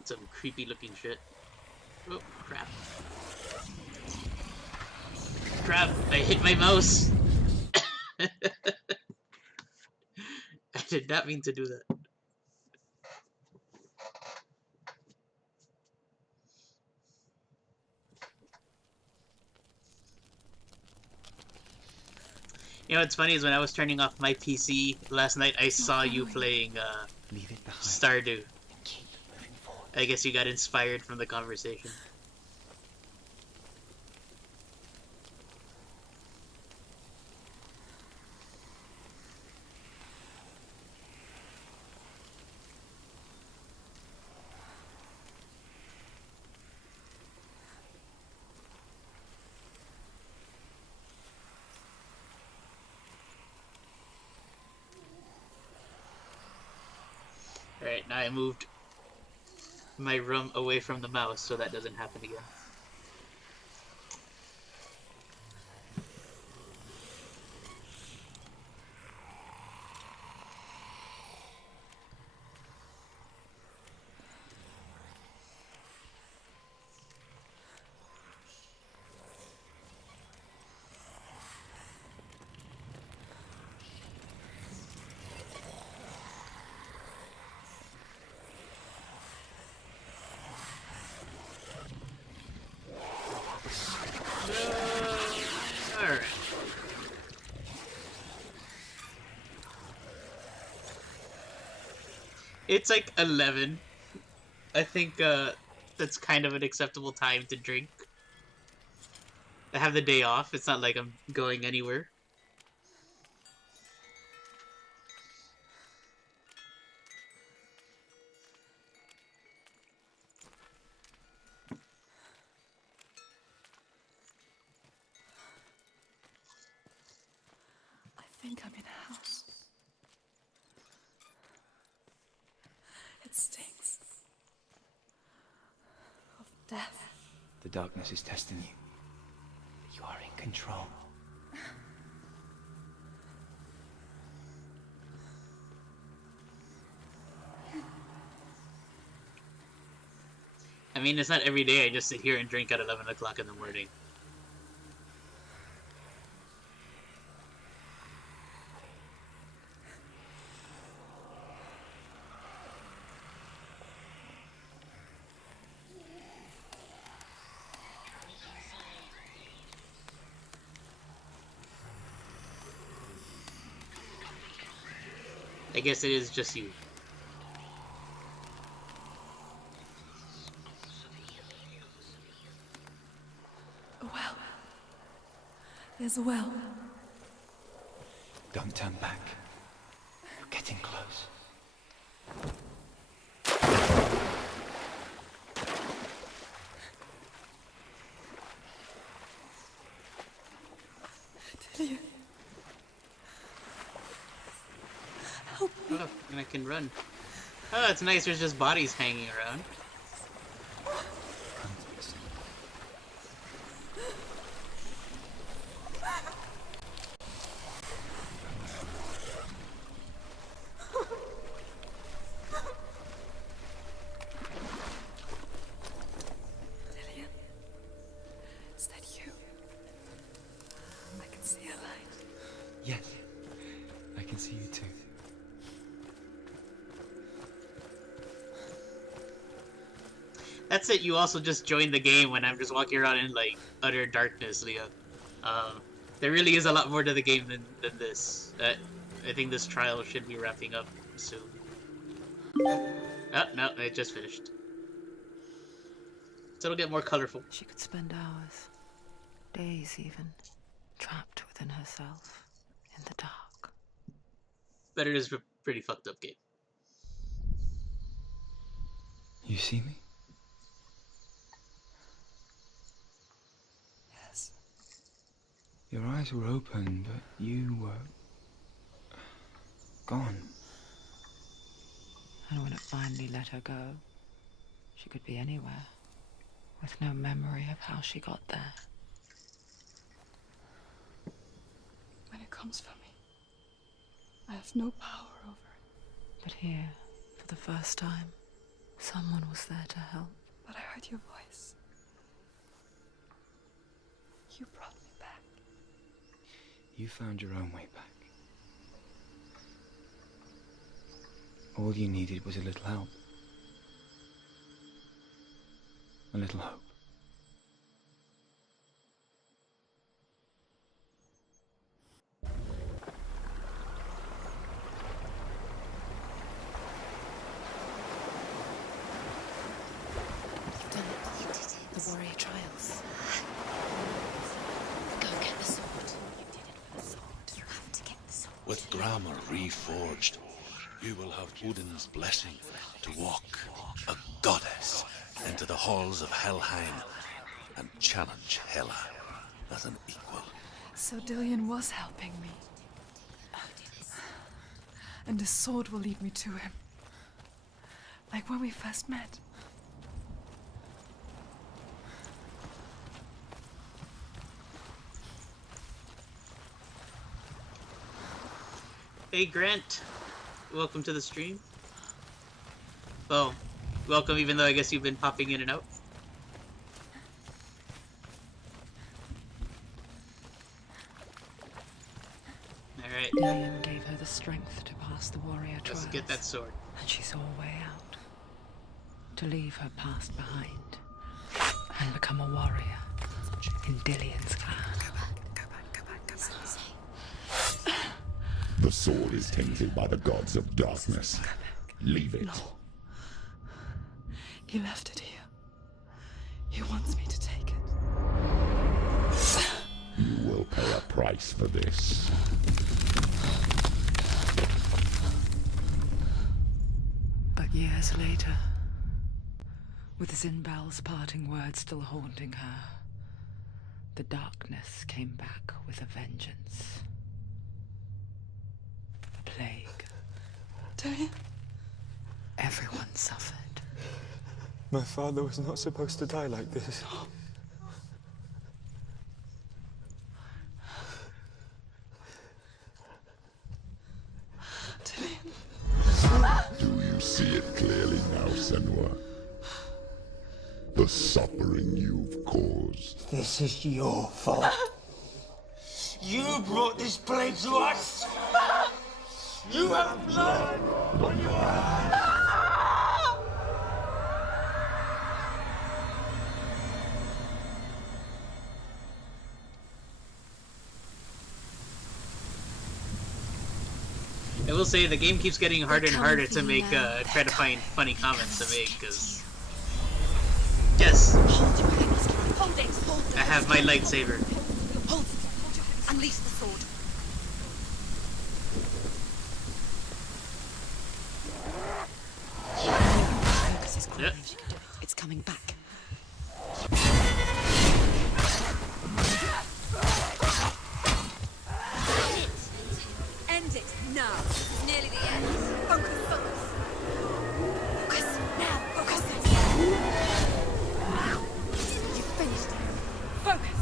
Some creepy looking shit. Oh, crap. Crap, I hit my mouse! I did not mean to do that. You know what's funny is when I was turning off my PC last night, I saw you playing Leave it behind. Stardew. Keep moving forward. I guess you got inspired from the conversation. Alright, now I moved my room away from the mouse so that doesn't happen again. Alright. It's like 11. I think that's kind of an acceptable time to drink. I have the day off. It's not like I'm going anywhere. I think I'm in a house. It stinks of death. The darkness is testing you. You are in control. I mean, it's not every day I just sit here and drink at 11 o'clock in the morning. I guess it is just you. A well. There's a well. Don't turn back. You're getting close. Dillian. Help me. Oh, and I can run. Oh, it's nice there's just bodies hanging around. Dillian. Is that you? I can see a light. Yes. I can see you too. That's it, you also just joined the game when I'm just walking around in, like, utter darkness, Leah. There really is a lot more to the game than this. I think this trial should be wrapping up soon. Oh, no, it just finished. So it'll get more colorful. She could spend hours, days even, trapped within herself, in the dark. But it is a pretty fucked up game. You see me? Yes. Your eyes were open, but you were gone. And when it finally let her go, she could be anywhere, with no memory of how she got there. When it comes for me, I have no power over it. But here, for the first time, someone was there to help. But I heard your voice. You brought me back. You found your own way back. All you needed was a little help. A little hope. get the sword. You did it for the sword. You have to get the sword. With grammar reforged, you will have Odin's blessing to walk, a goddess, into the halls of Helheim and challenge Hela as an equal. So Dillion was helping me. And the sword will lead me to him. Like when we first met. Hey Grant, welcome to the stream. Well, welcome even though I guess you've been popping in and out. Alright. Dillion gave her the strength to pass the warrior trials. Let's get that sword. And she saw a way out. To leave her past behind. And become a warrior in Dillion's clan. The sword is tainted by the gods of darkness. Leave it. No. He left it here. He wants me to take it. You will pay a price for this. But years later, with Zinbel's parting words still haunting her, the darkness came back with a vengeance. A plague. Dillion? Everyone suffered. My father was not supposed to die like this. Do you see it clearly now, Senua? The suffering you've caused. This is your fault. You brought this plague to us! You have blood on your hands! I will say the game keeps getting harder and harder to make, try to find funny comments to make, because... Yes! Hold it! Hold it! I have my lightsaber. Hold it! Unleash the sword. Focus is Yep. It's coming back. End it now. It's nearly the end. Focus, focus. Focus now. Focus. You finished it. Focus.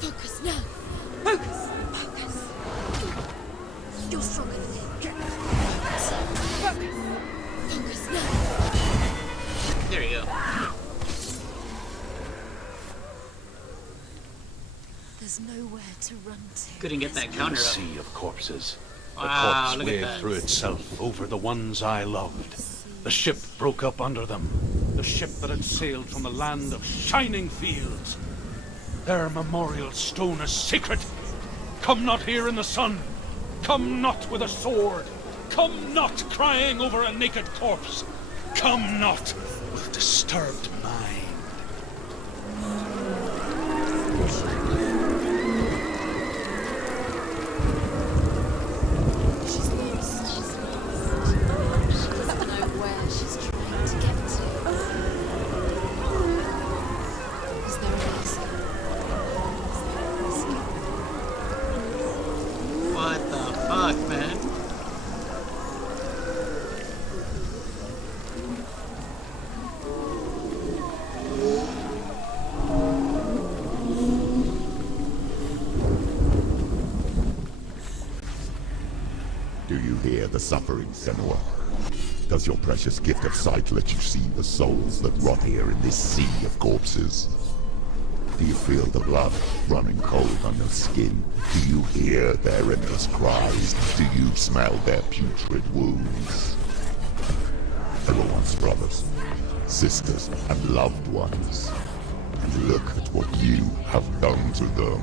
Focus now. Focus. Focus. You're stronger than me. Focus. Focus. Focus now. There we go. There's nowhere to run to. Couldn't get that counter up. Sea of corpses. The Wow, corpse look at waved that. through itself over the ones I loved. The ship broke up under them. The ship that had sailed from the land of shining fields. Their memorial stone is sacred. Come not here in the sun. Come not with a sword. Come not crying over a naked corpse. Come not with disturbed mind. She's lost. She's lost. She doesn't know where she's trying to get to. Is there an exit? What the fuck, man? Do you hear the suffering, Senua? Does your precious gift of sight let you see the souls that rot here in this sea of corpses? Do you feel the blood running cold on your skin? Do you hear their endless cries? Do you smell their putrid wounds? They were once brothers, sisters, and loved ones. And look at what you have done to them.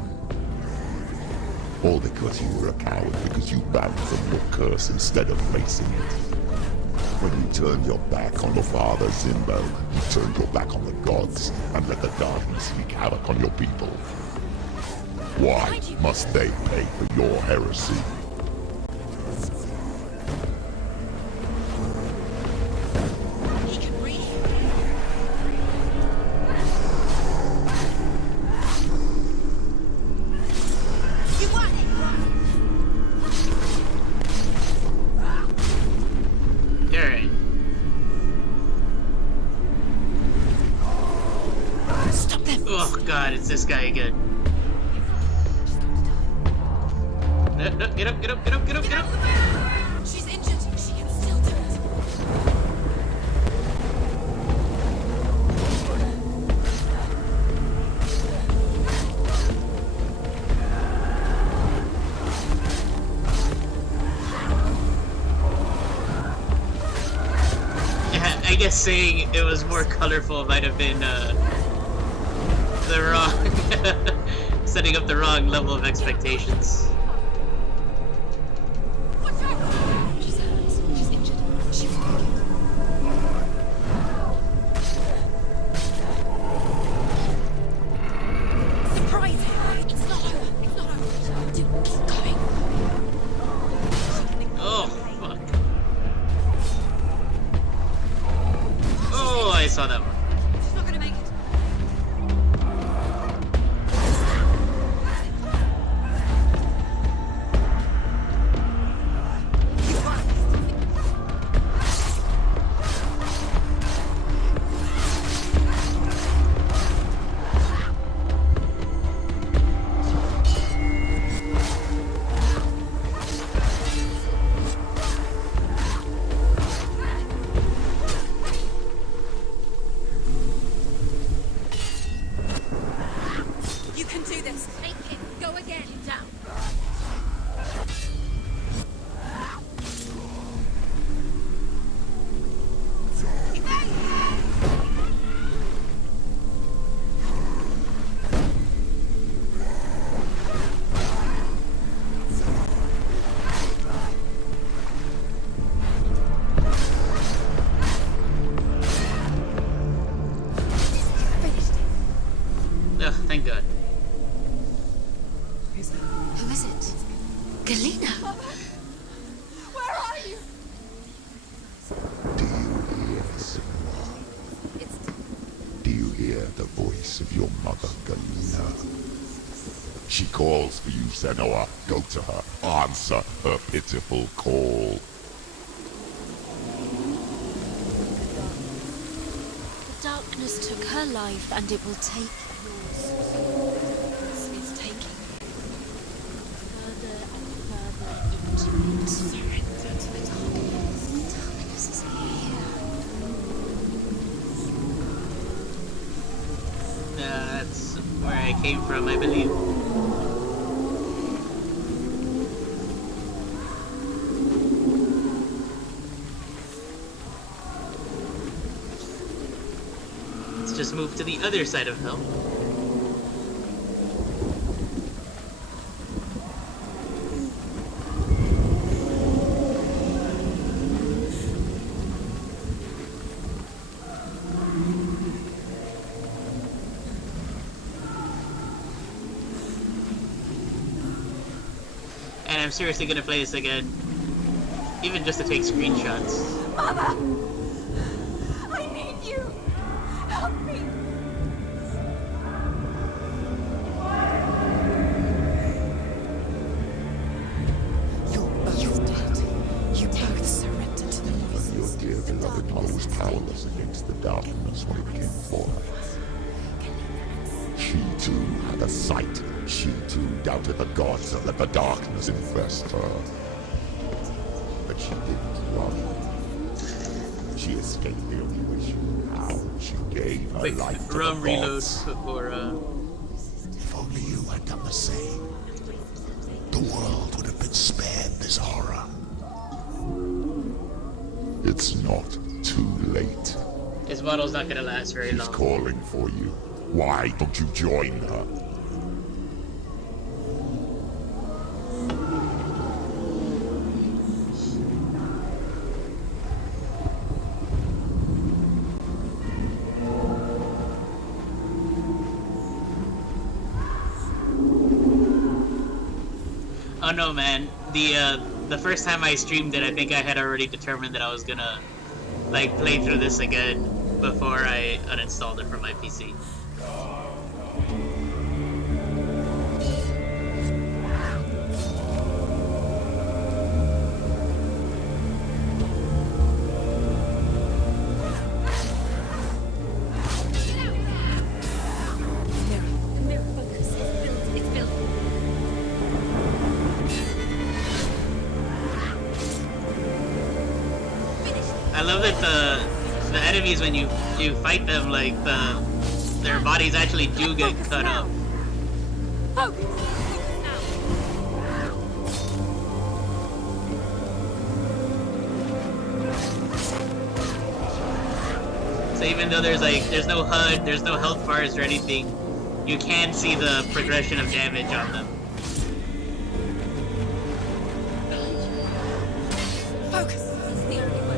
All because you were a coward, because you bowed from your curse instead of facing it. When you turned your back on your father, Zinbel, you turned your back on the gods and let the darkness wreak havoc on your people. Why must they pay for your heresy? He can breathe. You want it? Alright. Stop them. Oh god, it's this guy again. No, no, get up, get up, get up, get up, get up! She's injured. She can still do it. Yeah, I guess saying it was more colorful might have been the wrong setting up the wrong level of expectations. Watch out! She's hurt. She's injured. She will surprise him. It's not over. It's not over. Keep going. Oh, fuck. Oh, I saw that one. She's not gonna make it. You can do this. Make him go again. Down. Oh, thank god. Who is it? Galena. Where are you? Do you hear, Senua? Do you hear the voice of your mother, Galena? She calls for you, Senua. Go to her. Answer her pitiful call. The darkness took her life, and it will take yours. It's taking you further and further into it. Surrender to the darkness. The darkness is here. That's where I came from, I believe. Let's just move to the other side of hell. And I'm seriously gonna play this again. Even just to take screenshots. Mother! I need you! Help me! You're both dead. You both surrendered to the Even your voices. dear The beloved mother was darkness powerless against the darkness when it came for her. She too had a sight. She too doubted the gods and let the darkness infest her. But she didn't run. She escaped the only way she knew how. She gave her Quick life to rum the reload gods. before If only you had done the same, the world would have been spared this horror. It's not too late. his model's not gonna last very She's long. calling for you. Why don't you join her? Oh no, man. The first time I streamed it, I think I had already determined that I was gonna like play through this again before I uninstalled it from my PC. I love that the enemies, when you fight them, like their bodies actually do get cut up. So even though there's no HUD, there's no health bars or anything, you can see the progression of damage on them. Focus. It's the only way.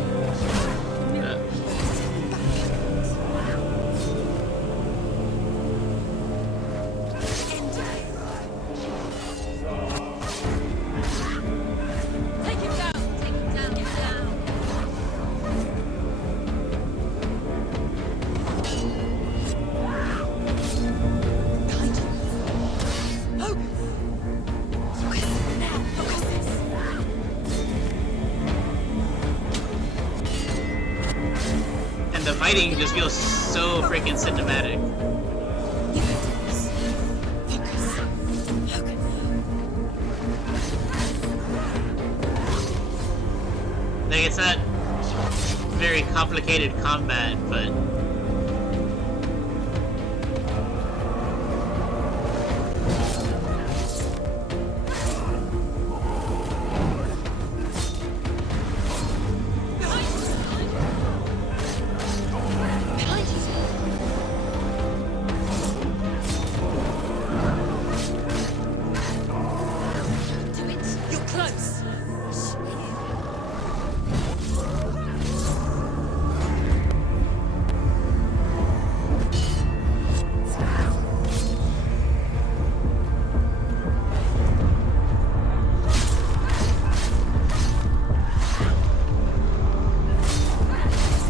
Take him down. Take him down. Get down. Behind you. Focus. Focus now. Focus this. And the fighting just feels so freaking cinematic. You can do this. Focus. Focus. Like, it's not very complicated combat, but Behind you. Do it. You're close.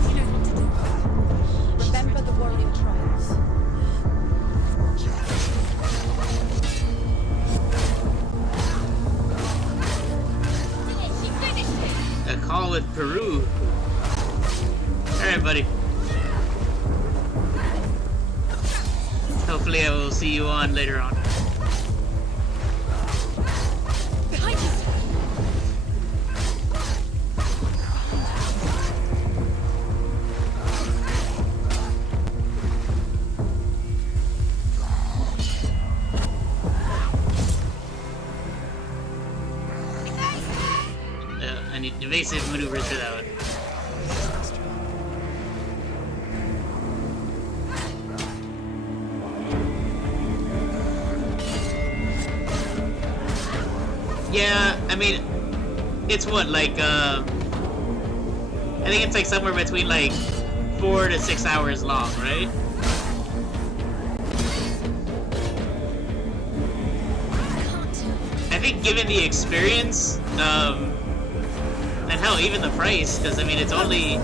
You know what to do. Remember the warrior trials. She finished it. a call with Peru. Alright, buddy. Hopefully I will see you on later on. Behind you. I need evasive maneuvers for that one. Yeah, I mean, it's what, like, I think it's like somewhere between like 4 to 6 hours long, right? I think given the experience, and hell, even the price, because I mean, there's only,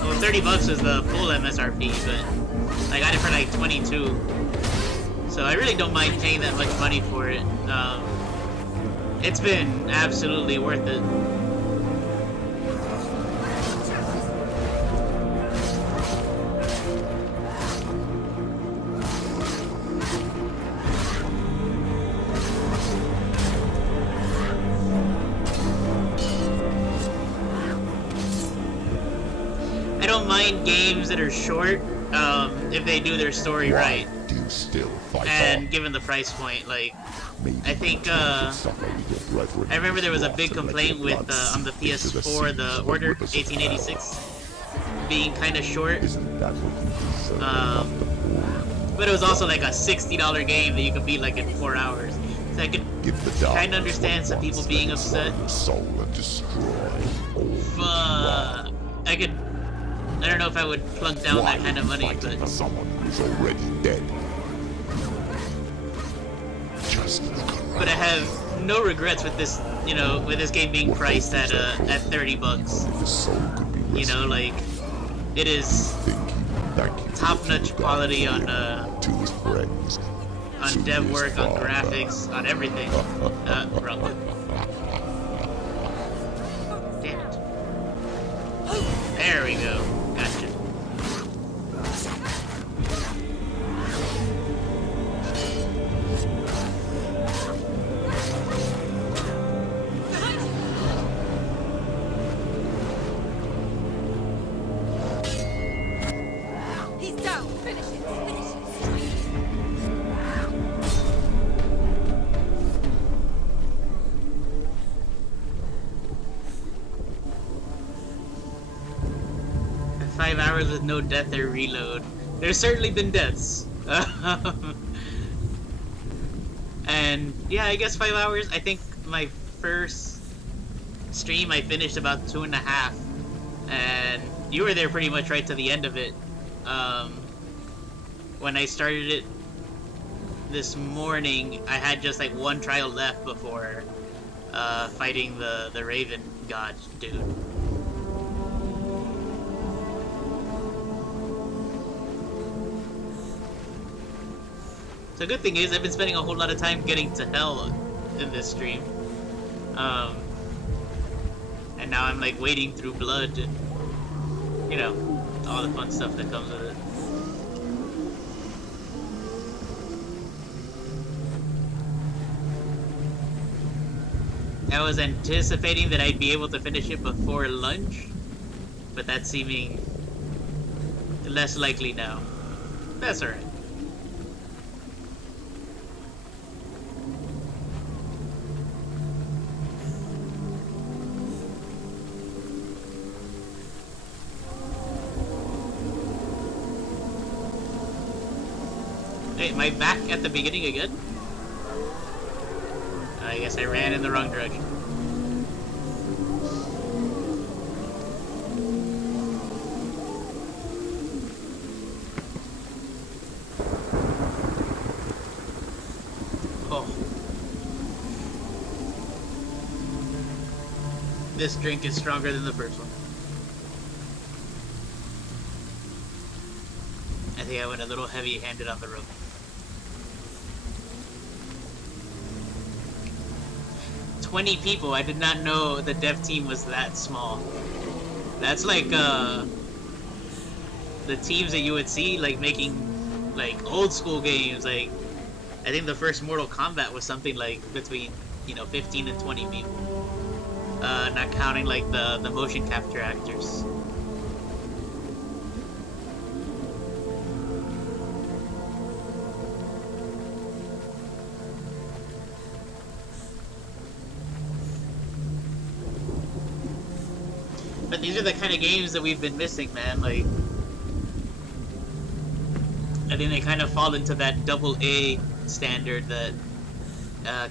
well, 30 bucks is the full MSRP, but I got it for like 22. So I really don't mind paying that much money for it. It's been absolutely worth it. I don't mind games that are short, if they do their story right. Do you still fight And on? given the price point, like, Maybe I think, you should suffer with your brethren I remember there was a who big often let complaint their with, blood on the seep into PS4, seas the of Order rivers of 1886, being kind of short. Isn't that what you deserve enough to hold? But it was also like a $60 game that you could beat like in 4 hours. So I could Give the darkness kind of understand what some it people wants, being let it upset. swallow your soul and destroy all But I could, I don't know if I would plunk down Why that kind of money, fight but for someone who's already dead? Just have no regrets with this, you know, with this game being priced at $30. You know, like it is top-notch quality on dev work, on graphics, on everything. Wrong one. Damn it. There we go. Gotcha. 5 hours with no death or reload. There's certainly been deaths. And yeah, I guess 5 hours. I think my first stream I finished about 2.5, and you were there pretty much right to the end of it. When I started it this morning, I had just like one trial left before fighting the Raven God dude. The good thing is I've been spending a whole lot of time getting to hell in this stream. And now I'm like wading through blood and, you know, all the fun stuff that comes with it. I was anticipating that I'd be able to finish it before lunch, but that's seeming less likely now. That's alright. Hey, am I back at the beginning again? I guess I ran in the wrong direction. Oh. This drink is stronger than the first one. I think I went a little heavy-handed on the rope. $20 people. I did not know the dev team was that small. That's like the teams that you would see like making like old school games. Like I think the first Mortal Kombat was something like between 15 and 20 people. Not counting like the motion capture actors. But these are the kind of games that we've been missing, man. Like, I think they kind of fall into that AA standard that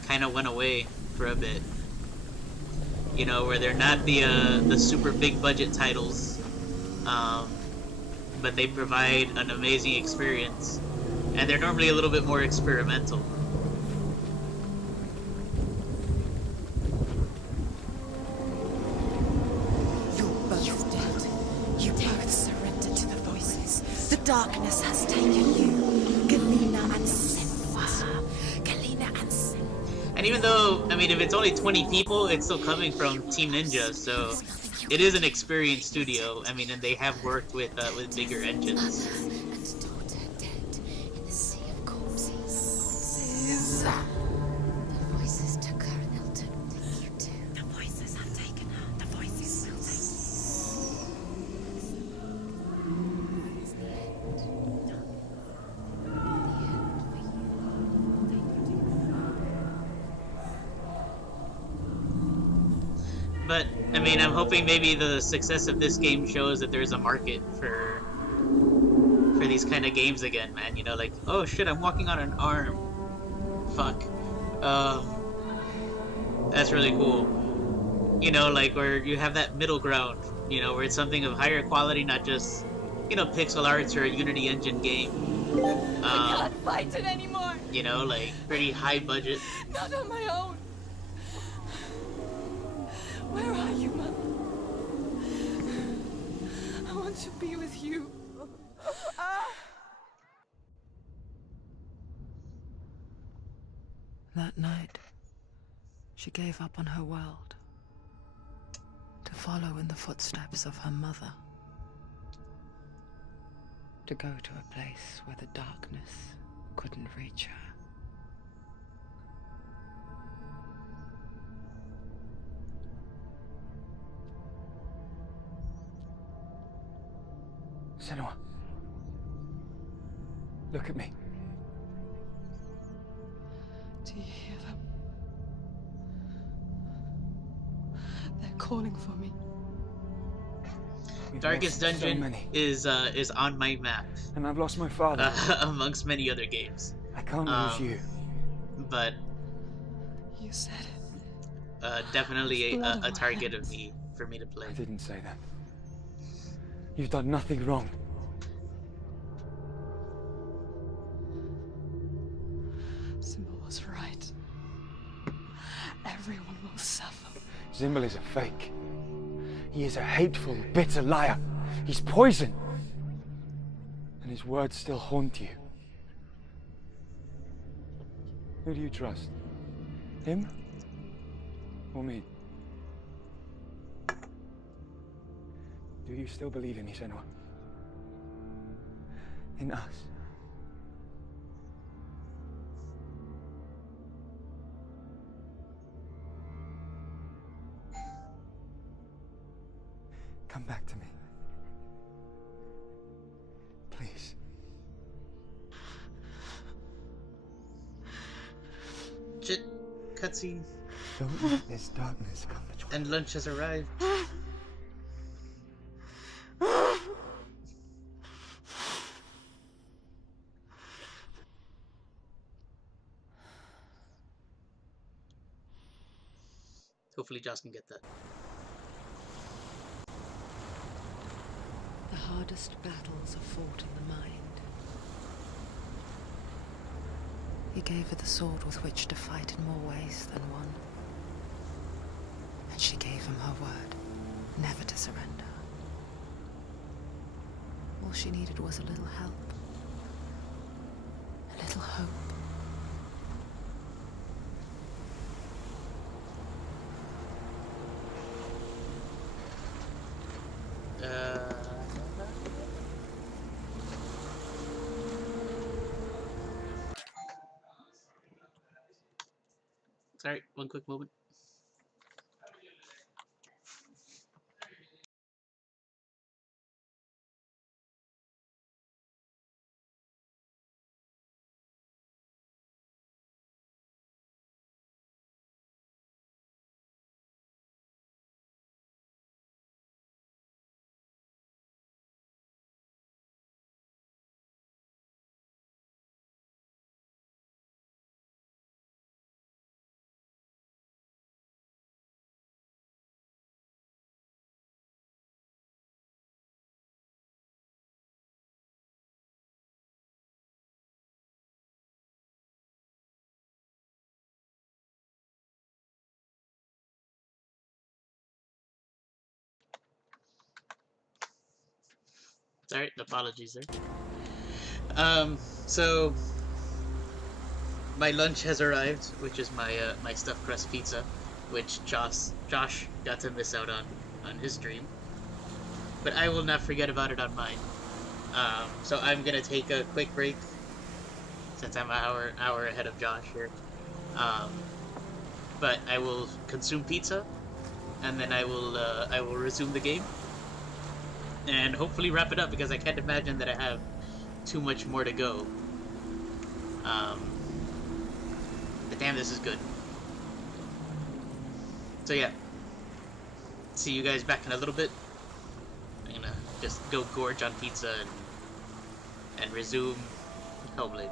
kind of went away for a bit. You know, where they're not the super big budget titles, but they provide an amazing experience, and they're normally a little bit more experimental. Darkness has taken you, Galena and Senua. Galena and Senua. And even though, I mean, if it's only 20 people, it's still coming from Team Ninja, so it is an experienced studio. I mean, and they have worked with bigger engines. And daughter dead in the sea of corpses. The voices took her and they'll take you too. The voices have taken her. The voices will take you. But, I mean, I'm hoping maybe the success of this game shows that there's a market for these kind of games again, man. You know, like, oh shit, I'm walking on an arm. Fuck. That's really cool. You know, like, where you have that middle ground, you know, where it's something of higher quality, not just, pixel arts or a Unity engine game. I can't fight it anymore. You know, like pretty high budget. Not on my own. Where are you, Mother? I want to be with you. That night, she gave up on her world to follow in the footsteps of her mother, to go to a place where the darkness couldn't reach her. Senua. Look at me. Do you hear them? They're calling for me. We've Darkest lost so Dungeon many. is on my map, And I've lost my father. amongst many other games. I can't lose you. But You said it. definitely Blood on a my target hands. for me to play. I didn't say that. You've done nothing wrong. Simba was right. Everyone will suffer. Zimbel is a fake. He is a hateful, bitter liar. He's poison. And his words still haunt you. Who do you trust? Him? Or me? Do you still believe in me, Senua? In us? Come back to me. Please. Shit, cutscene. Don't let this darkness come between. And lunch has arrived. Hopefully Joss can get that. The hardest battles are fought in the mind. He gave her the sword with which to fight in more ways than one. And she gave him her word, never to surrender. All she needed was a little help, a little hope. Sorry, one quick moment. Sorry, apologies there. So my lunch has arrived, which is my stuffed crust pizza, which Josh got to miss out on his stream, but I will not forget about it on mine. So I'm gonna take a quick break since I'm an hour ahead of Josh here. But I will consume pizza, and then I will resume the game, and hopefully wrap it up because I can't imagine that I have too much more to go. But damn, this is good. So yeah, see you guys back in a little bit. I'm gonna just go gorge on pizza and resume Hellblade.